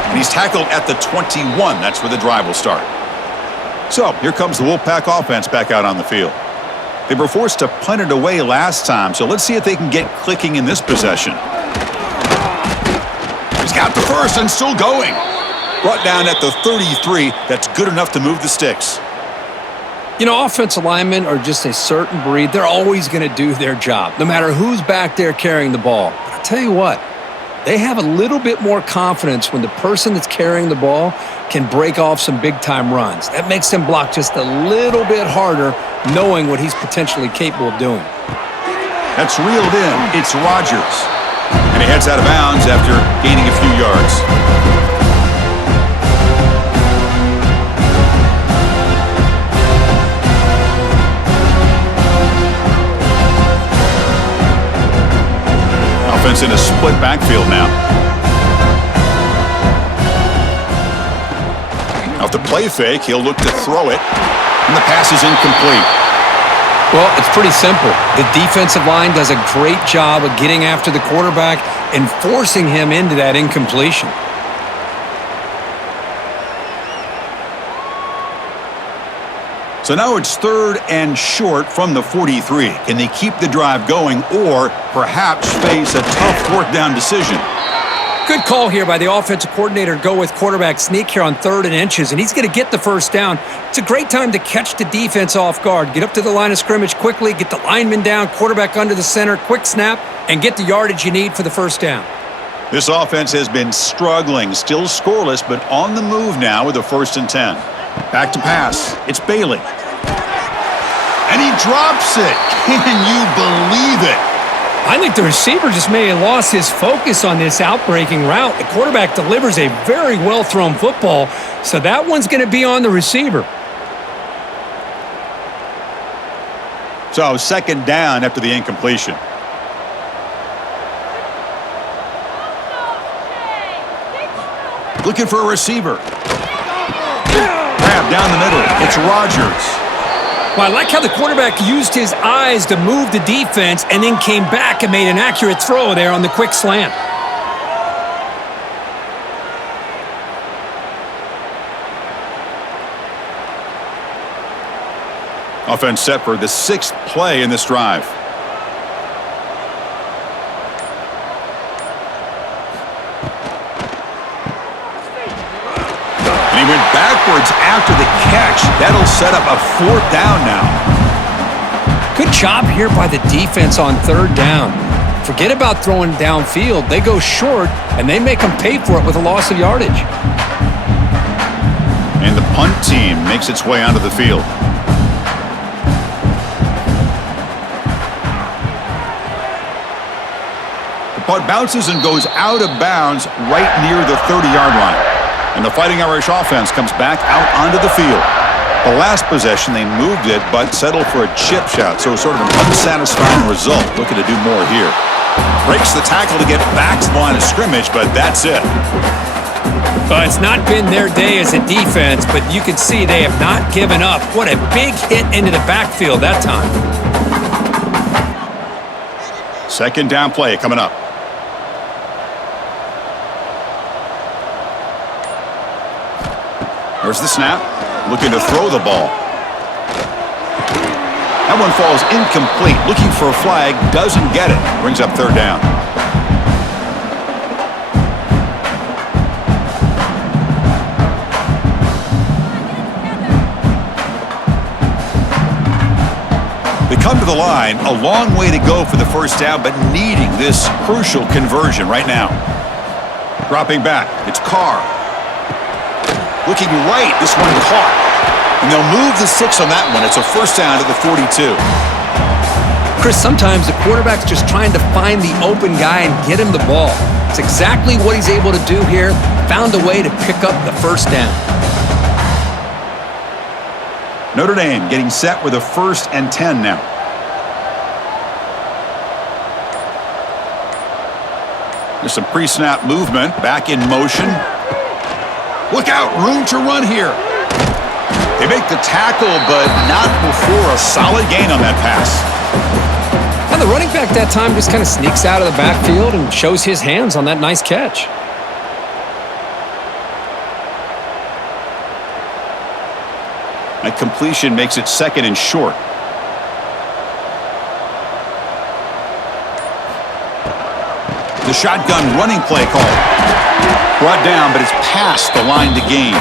And he's tackled at the 21. That's where the drive will start. So here comes the Wolfpack offense back out on the field. They were forced to punt it away last time, so let's see if they can get clicking in this possession. He's got the first and still going. Brought down at the 33. That's good enough to move the sticks. You know, offensive linemen are just a certain breed. They're always going to do their job, no matter who's back there carrying the ball. But I'll tell you what, they have a little bit more confidence when the person that's carrying the ball can break off some big-time runs. That makes them block just a little bit harder, knowing what he's potentially capable of doing. That's reeled in. It's Rodgers. And he heads out of bounds after gaining a few yards. Offense in a split backfield now. Off the play fake, he'll look to throw it, and the pass is incomplete. Well, it's pretty simple. The defensive line does a great job of getting after the quarterback and forcing him into that incompletion. So now it's 3rd and short from the 43. Can they keep the drive going or perhaps face a tough 4th down decision? Good call here by the offensive coordinator to go with quarterback sneak here on 3rd and inches, and he's going to get the first down. It's a great time to catch the defense off guard. Get up to the line of scrimmage quickly, get the lineman down, quarterback under the center, quick snap, and get the yardage you need for the first down. This offense has been struggling, still scoreless, but on the move now with a 1st and 10. Back to pass. It's Bailey. And he drops it. Can you believe it? I think the receiver just may have lost his focus on this outbreaking route. The quarterback delivers a very well-thrown football, so that one's going to be on the receiver. So 2nd down after the incompletion. Looking for a receiver. Grab down the middle. It's Rodgers. Well, I like how the quarterback used his eyes to move the defense and then came back and made an accurate throw there on the quick slant. Offense set for the 6th play in this drive. And he went backwards after the catch. That'll set up a 4th down now. Good job here by the defense on 3rd down. Forget about throwing downfield. They go short, and they make them pay for it with a loss of yardage. And the punt team makes its way onto the field. The punt bounces and goes out of bounds right near the 30-yard line. And the Fighting Irish offense comes back out onto the field. The last possession, they moved it, but settled for a chip shot, so sort of an unsatisfying result. Looking to do more here. Breaks the tackle to get back to the line of scrimmage, but that's it. Well, it's not been their day as a defense, but you can see they have not given up. What a big hit into the backfield that time. 2nd down play coming up. There's the snap. Looking to throw the ball. That one falls incomplete. Looking for a flag. Doesn't get it. Brings up 3rd down. They come to the line. A long way to go for the 1st down, but needing this crucial conversion right now. Dropping back. It's Carr. Looking right, this one caught. And they'll move the 6 on that one. It's a 1st down to the 42. Chris, sometimes the quarterback's just trying to find the open guy and get him the ball. It's exactly what he's able to do here. Found a way to pick up the 1st down. Notre Dame getting set with a 1st and 10 now. There's some pre-snap movement. Back in motion. Look out, room to run here. They make the tackle, but not before a solid gain on that pass. And the running back that time just kind of sneaks out of the backfield and shows his hands on that nice catch. That completion makes it 2nd and short. The shotgun running play call. Brought down, but it's past the line to gain.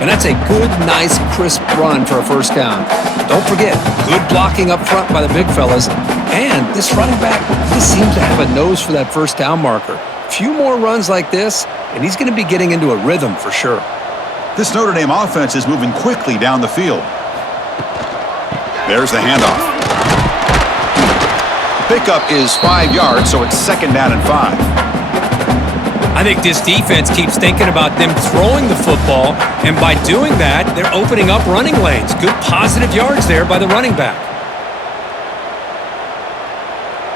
And that's a good, nice, crisp run for a first down. Don't forget, good blocking up front by the big fellas. And this running back just seems to have a nose for that first down marker. A few more runs like this, and he's going to be getting into a rhythm for sure. This Notre Dame offense is moving quickly down the field. There's the handoff. Pickup is 5 yards, so it's second down and 5. I think this defense keeps thinking about them throwing the football, and by doing that, they're opening up running lanes. Good positive yards there by the running back.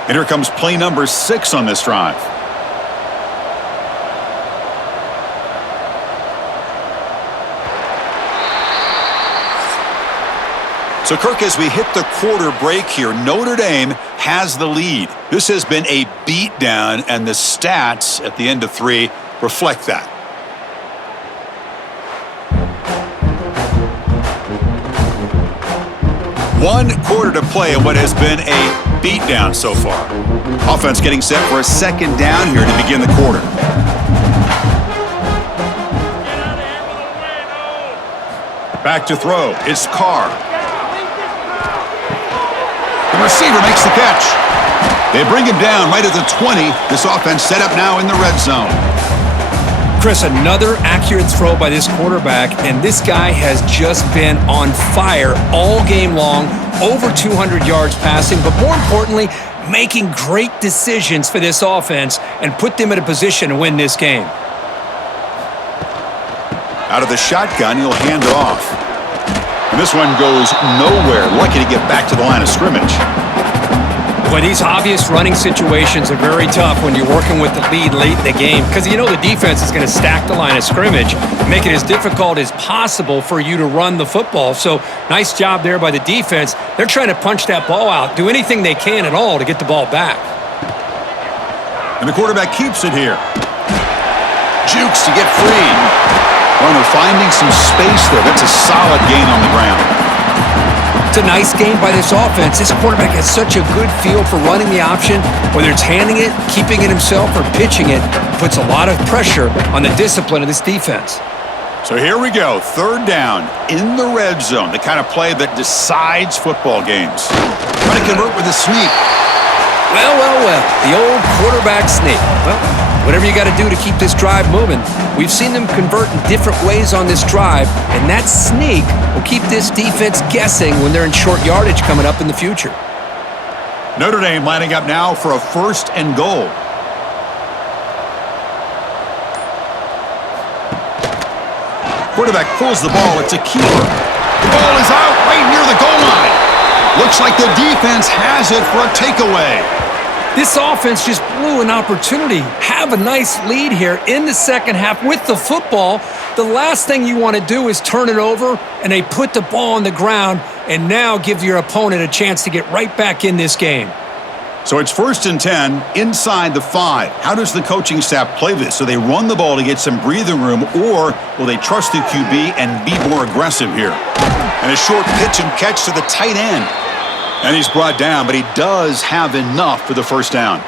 And here comes play number 6 on this drive. So, Kirk, as we hit the quarter break here, Notre Dame has the lead. This has been a beatdown, and the stats at the end of 3 reflect that. One quarter to play in what has been a beatdown so far. Offense getting set for a second down here to begin the quarter. Back to throw. It's Carr. The receiver makes the catch. They bring him down right at the 20. This offense set up now in the red zone. Chris, another accurate throw by this quarterback, and this guy has just been on fire all game long, over 200 yards passing, but more importantly, making great decisions for this offense and put them in a position to win this game. Out of the shotgun, he'll hand it off. And this one goes nowhere. Lucky to get back to the line of scrimmage. Boy, these obvious running situations are very tough when you're working with the lead late in the game because you know the defense is going to stack the line of scrimmage, make it as difficult as possible for you to run the football. So nice job there by the defense. They're trying to punch that ball out, do anything they can at all to get the ball back. And the quarterback keeps it here. Jukes to get free. Runner finding some space there. That's a solid gain on the ground. It's a nice game by this offense. This quarterback has such a good feel for running the option. Whether it's handing it, keeping it himself, or pitching it, puts a lot of pressure on the discipline of this defense. So here we go. Third down in the red zone. The kind of play that decides football games. Trying to convert with a sneak. Well. The old quarterback sneak. Well, whatever you got to do to keep this drive moving. We've seen them convert in different ways on this drive, and that sneak will keep this defense guessing when they're in short yardage coming up in the future. Notre Dame lining up now for a 1st and goal. Quarterback pulls the ball. It's a keeper. The ball is out right near the goal line. Looks like the defense has it for a takeaway. This offense just blew an opportunity. Have a nice lead here in the second half with the football. The last thing you want to do is turn it over, and they put the ball on the ground and now give your opponent a chance to get right back in this game. So it's 1st and 10 inside the 5. How does the coaching staff play this? So they run the ball to get some breathing room, or will they trust the QB and be more aggressive here? And a short pitch and catch to the tight end. And he's brought down, but he does have enough for the first down.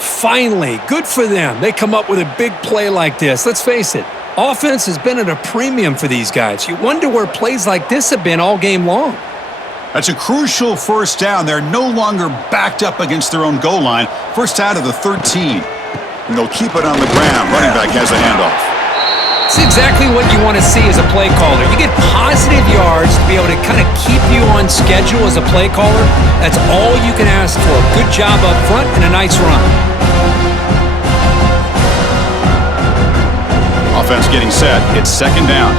Finally, good for them. They come up with a big play like this. Let's face it, offense has been at a premium for these guys. You wonder where plays like this have been all game long. That's a crucial first down. They're no longer backed up against their own goal line. First out of the 13. And they'll keep it on the ground. Running back has a handoff. It's exactly what you want to see as a play caller. You get positive yards to be able to kind of keep you on schedule as a play caller. That's all you can ask for. Good job up front and a nice run. Offense getting set. It's second down.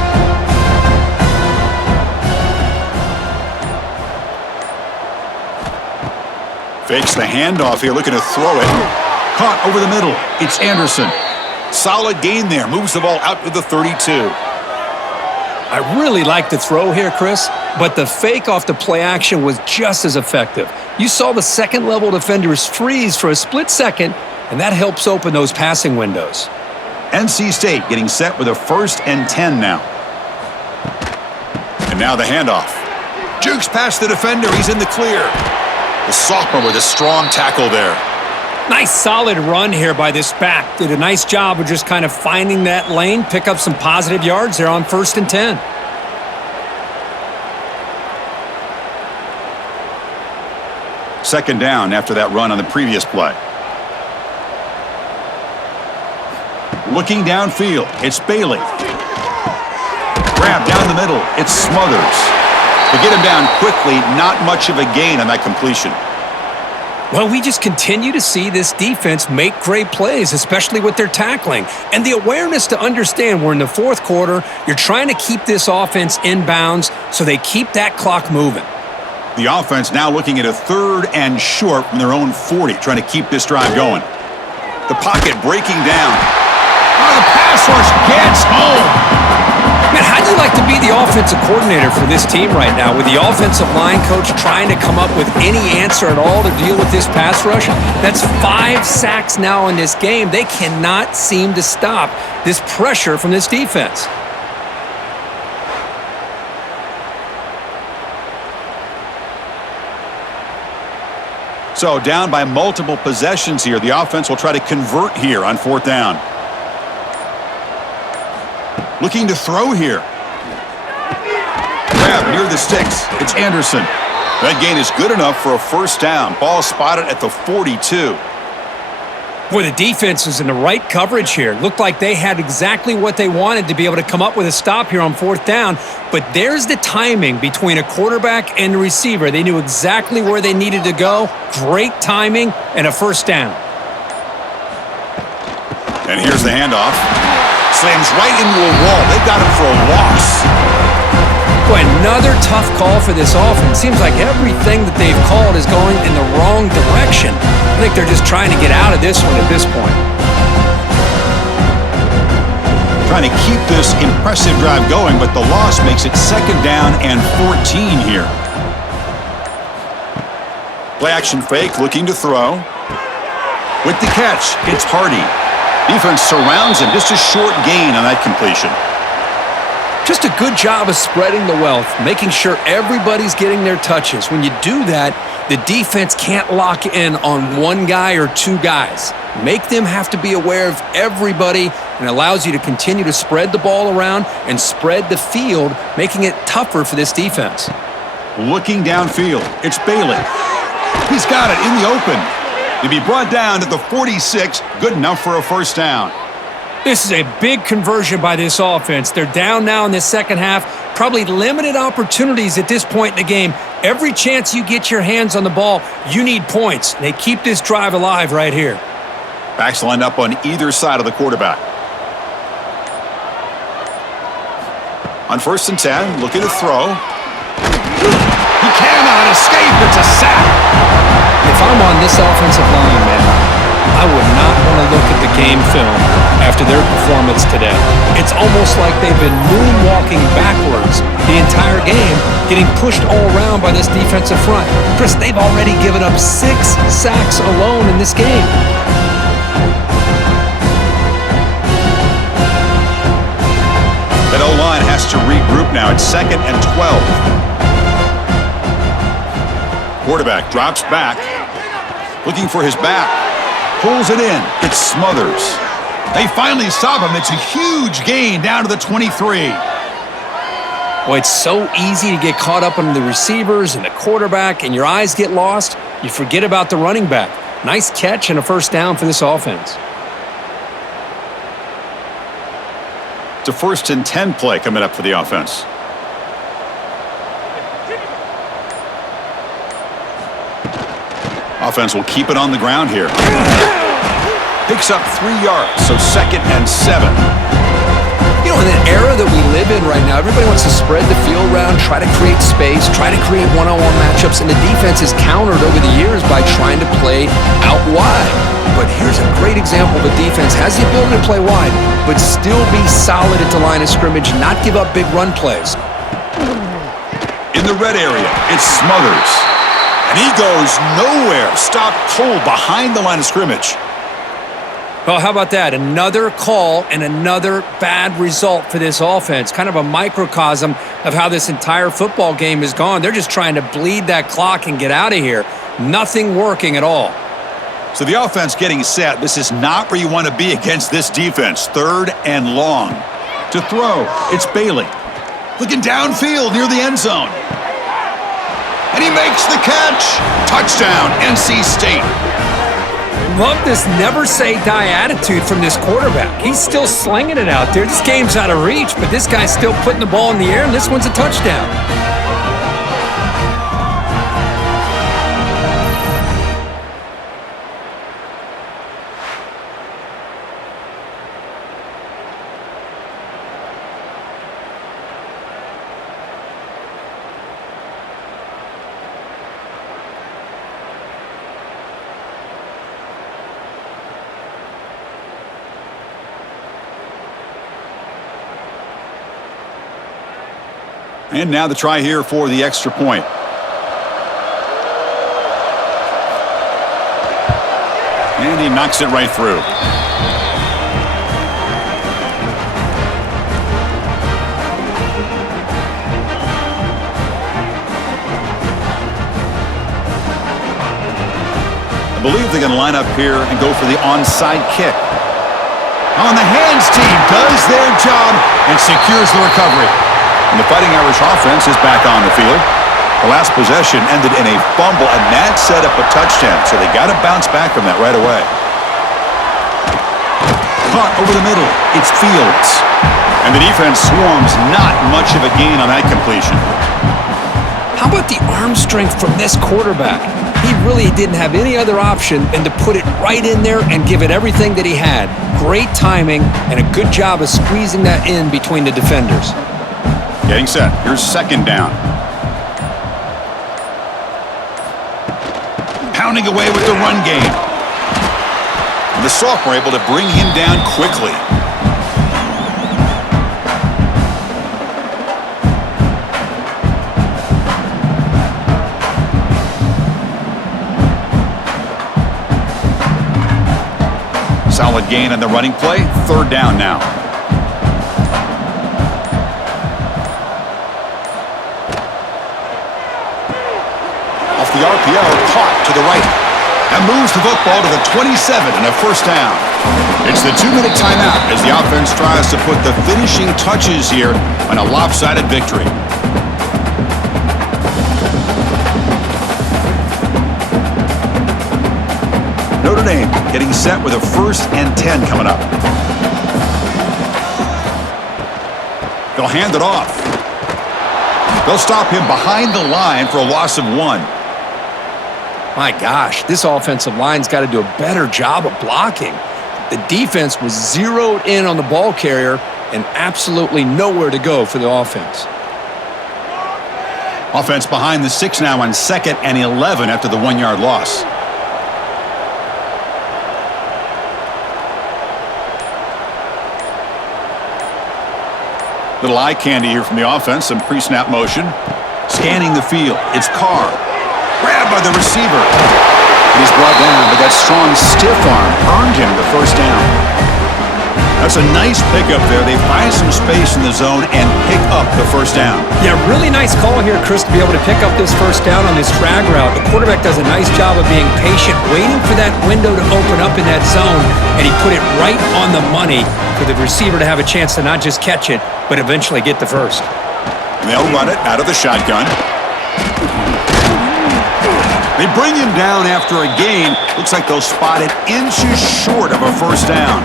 Fakes the handoff here, looking to throw it. Caught over the middle. It's Anderson. Solid gain there. Moves the ball out to the 32. I really like the throw here, Chris, but the fake off the play action was just as effective. You saw the second-level defenders freeze for a split second, and that helps open those passing windows. NC State getting set with a 1st and 10 now. And now the handoff. Jukes past the defender. He's in the clear. The sophomore with a strong tackle there. Nice solid run here by this back. Did a nice job of just kind of finding that lane, pick up some positive yards there on 1st and 10. Second down after that run on the previous play. Looking downfield, it's Bailey. Grab down the middle, it's Smothers. To get him down quickly, not much of a gain on that completion. Well, we just continue to see this defense make great plays, especially with their tackling. And the awareness to understand we're in the 4th quarter, you're trying to keep this offense in bounds so they keep that clock moving. The offense now looking at a 3rd and short from their own 40, trying to keep this drive going. The pocket breaking down. Oh, the pass rush gets home. Man, how do you like to be the offensive coordinator for this team right now with the offensive line coach trying to come up with any answer at all to deal with this pass rush? That's 5 sacks now in this game. They cannot seem to stop this pressure from this defense. So down by multiple possessions here. The offense will try to convert here on 4th down. Looking to throw here. Grab near the sticks. It's Anderson. That gain is good enough for a 1st down. Ball spotted at the 42. Boy, the defense is in the right coverage here. Looked like they had exactly what they wanted to be able to come up with a stop here on 4th down. But there's the timing between a quarterback and the receiver. They knew exactly where they needed to go. Great timing and a 1st down. And here's the handoff. Slams right into a wall. They've got him for a loss. Boy, another tough call for this offense. Seems like everything that they've called is going in the wrong direction. I think they're just trying to get out of this one at this point. Trying to keep this impressive drive going, but the loss makes it 2nd down and 14 here. Play action fake, looking to throw. With the catch, it's Hardy. Defense surrounds him, just a short gain on that completion. Just a good job of spreading the wealth, making sure everybody's getting their touches. When you do that, the defense can't lock in on one guy or 2 guys. Make them have to be aware of everybody, and allows you to continue to spread the ball around and spread the field, making it tougher for this defense. Looking downfield, it's Bailey. He's got it in the open. To be brought down to the 46, good enough for a 1st down. This is a big conversion by this offense. They're down now in the 2nd half. Probably limited opportunities at this point in the game. Every chance you get your hands on the ball, you need points. They keep this drive alive right here. Backs lined up on either side of the quarterback. On 1st and 10, looking to throw. He cannot escape. It's a sack. If I'm on this offensive line, man, I would not want to look at the game film after their performance today. It's almost like they've been moonwalking backwards the entire game, getting pushed all around by this defensive front. Chris, they've already given up 6 sacks alone in this game. That O-line has to regroup now. It's 2nd and 12. Quarterback drops back, looking for his back. Pulls it in. It's Smothers. They finally stop him. It's a huge gain down to the 23. Boy, it's so easy to get caught up on the receivers and the quarterback, and your eyes get lost. You forget about the running back. Nice catch and a 1st down for this offense. It's a 1st and 10 play coming up for the offense. Offense will keep it on the ground here. Picks up 3 yards, so 2nd and 7. You know, in an era that we live in right now, everybody wants to spread the field around, try to create space, try to create one-on-one matchups, and the defense is countered over the years by trying to play out wide. But here's a great example of a defense has the ability to play wide, but still be solid at the line of scrimmage, not give up big run plays. In the red area, it's Smothers. And he goes nowhere. Stopped cold behind the line of scrimmage. Well, how about that? Another call and another bad result for this offense. Kind of a microcosm of how this entire football game has gone. They're just trying to bleed that clock and get out of here. Nothing working at all. So the offense getting set. This is not where you want to be against this defense. 3rd and long. To throw, it's Bailey. Looking downfield near the end zone. And he makes the catch. Touchdown, NC State. Love this never-say-die attitude from this quarterback. He's still slinging it out there. This game's out of reach, but this guy's still putting the ball in the air, and this one's a touchdown. And now the try here for the extra point. And he knocks it right through. I believe they're going to line up here and go for the onside kick. On the hands team does their job and secures the recovery. And the Fighting Irish offense is back on the field. The last possession ended in a fumble, and that set up a touchdown, so they got to bounce back from that right away. Caught over the middle. It's Fields. And the defense swarms. Not much of a gain on that completion. How about the arm strength from this quarterback? He really didn't have any other option than to put it right in there and give it everything that he had. Great timing and a good job of squeezing that in between the defenders. Getting set. Here's 2nd down. Pounding away with the run game. And the sophomore able to bring him down quickly. Solid gain on the running play. 3rd down now. The RPO caught to the right and moves the football to the 27 and a 1st down. It's the 2-minute timeout as the offense tries to put the finishing touches here on a lopsided victory. Notre Dame getting set with a 1st and 10 coming up. They'll hand it off. They'll stop him behind the line for a loss of 1. My gosh, this offensive line's got to do a better job of blocking. The defense was zeroed in on the ball carrier and absolutely nowhere to go for the offense. Offense behind the 6 now on 2nd and 11 after the 1-yard loss. Little eye candy here from the offense, some pre-snap motion. Scanning the field, it's Carr. Grabbed by the receiver. And he's brought down, but that strong stiff arm earned him the 1st down. That's a nice pickup there. They find some space in the zone and pick up the 1st down. Yeah, really nice call here, Chris, to be able to pick up this 1st down on this drag route. The quarterback does a nice job of being patient, waiting for that window to open up in that zone, and he put it right on the money for the receiver to have a chance to not just catch it, but eventually get the 1st. And they'll run it out of the shotgun. They bring him down after a gain. Looks like they'll spot it inches short of a 1st down.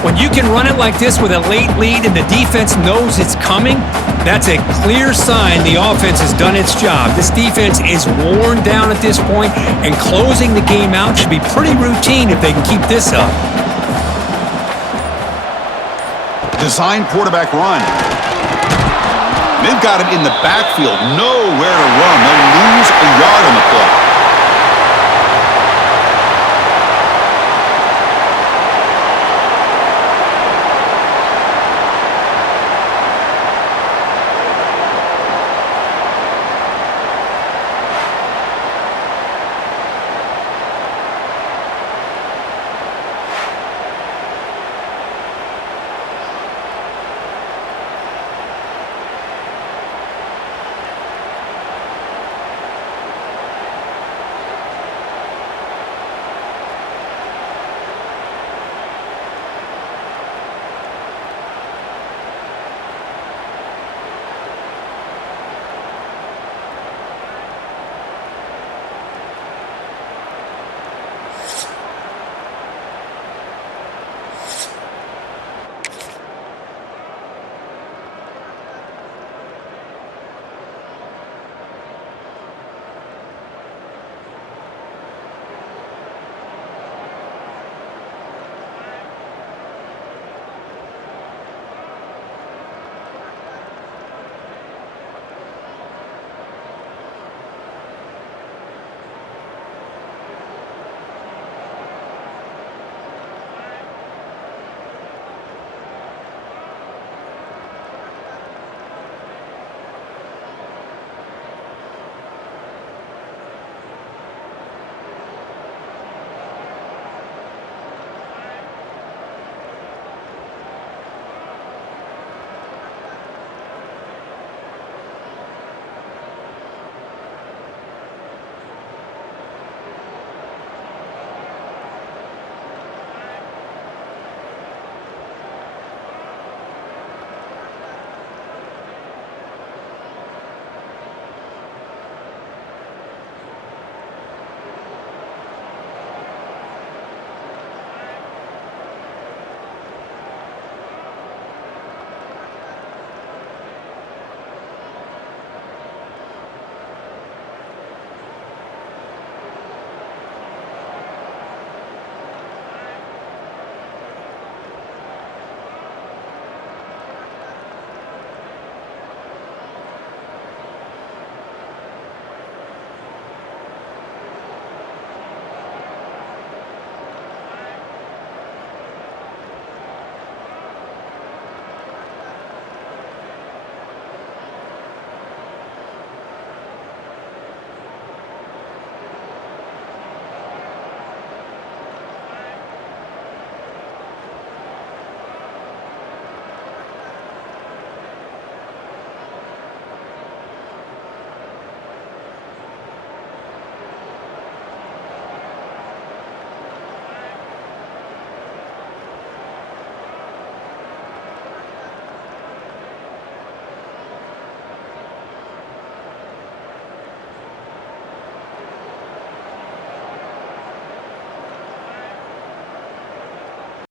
When you can run it like this with a late lead and the defense knows it's coming, that's a clear sign the offense has done its job. This defense is worn down at this point, and closing the game out should be pretty routine if they can keep this up. Design quarterback run. They've got him in the backfield, nowhere to run. They'll lose a yard on the play.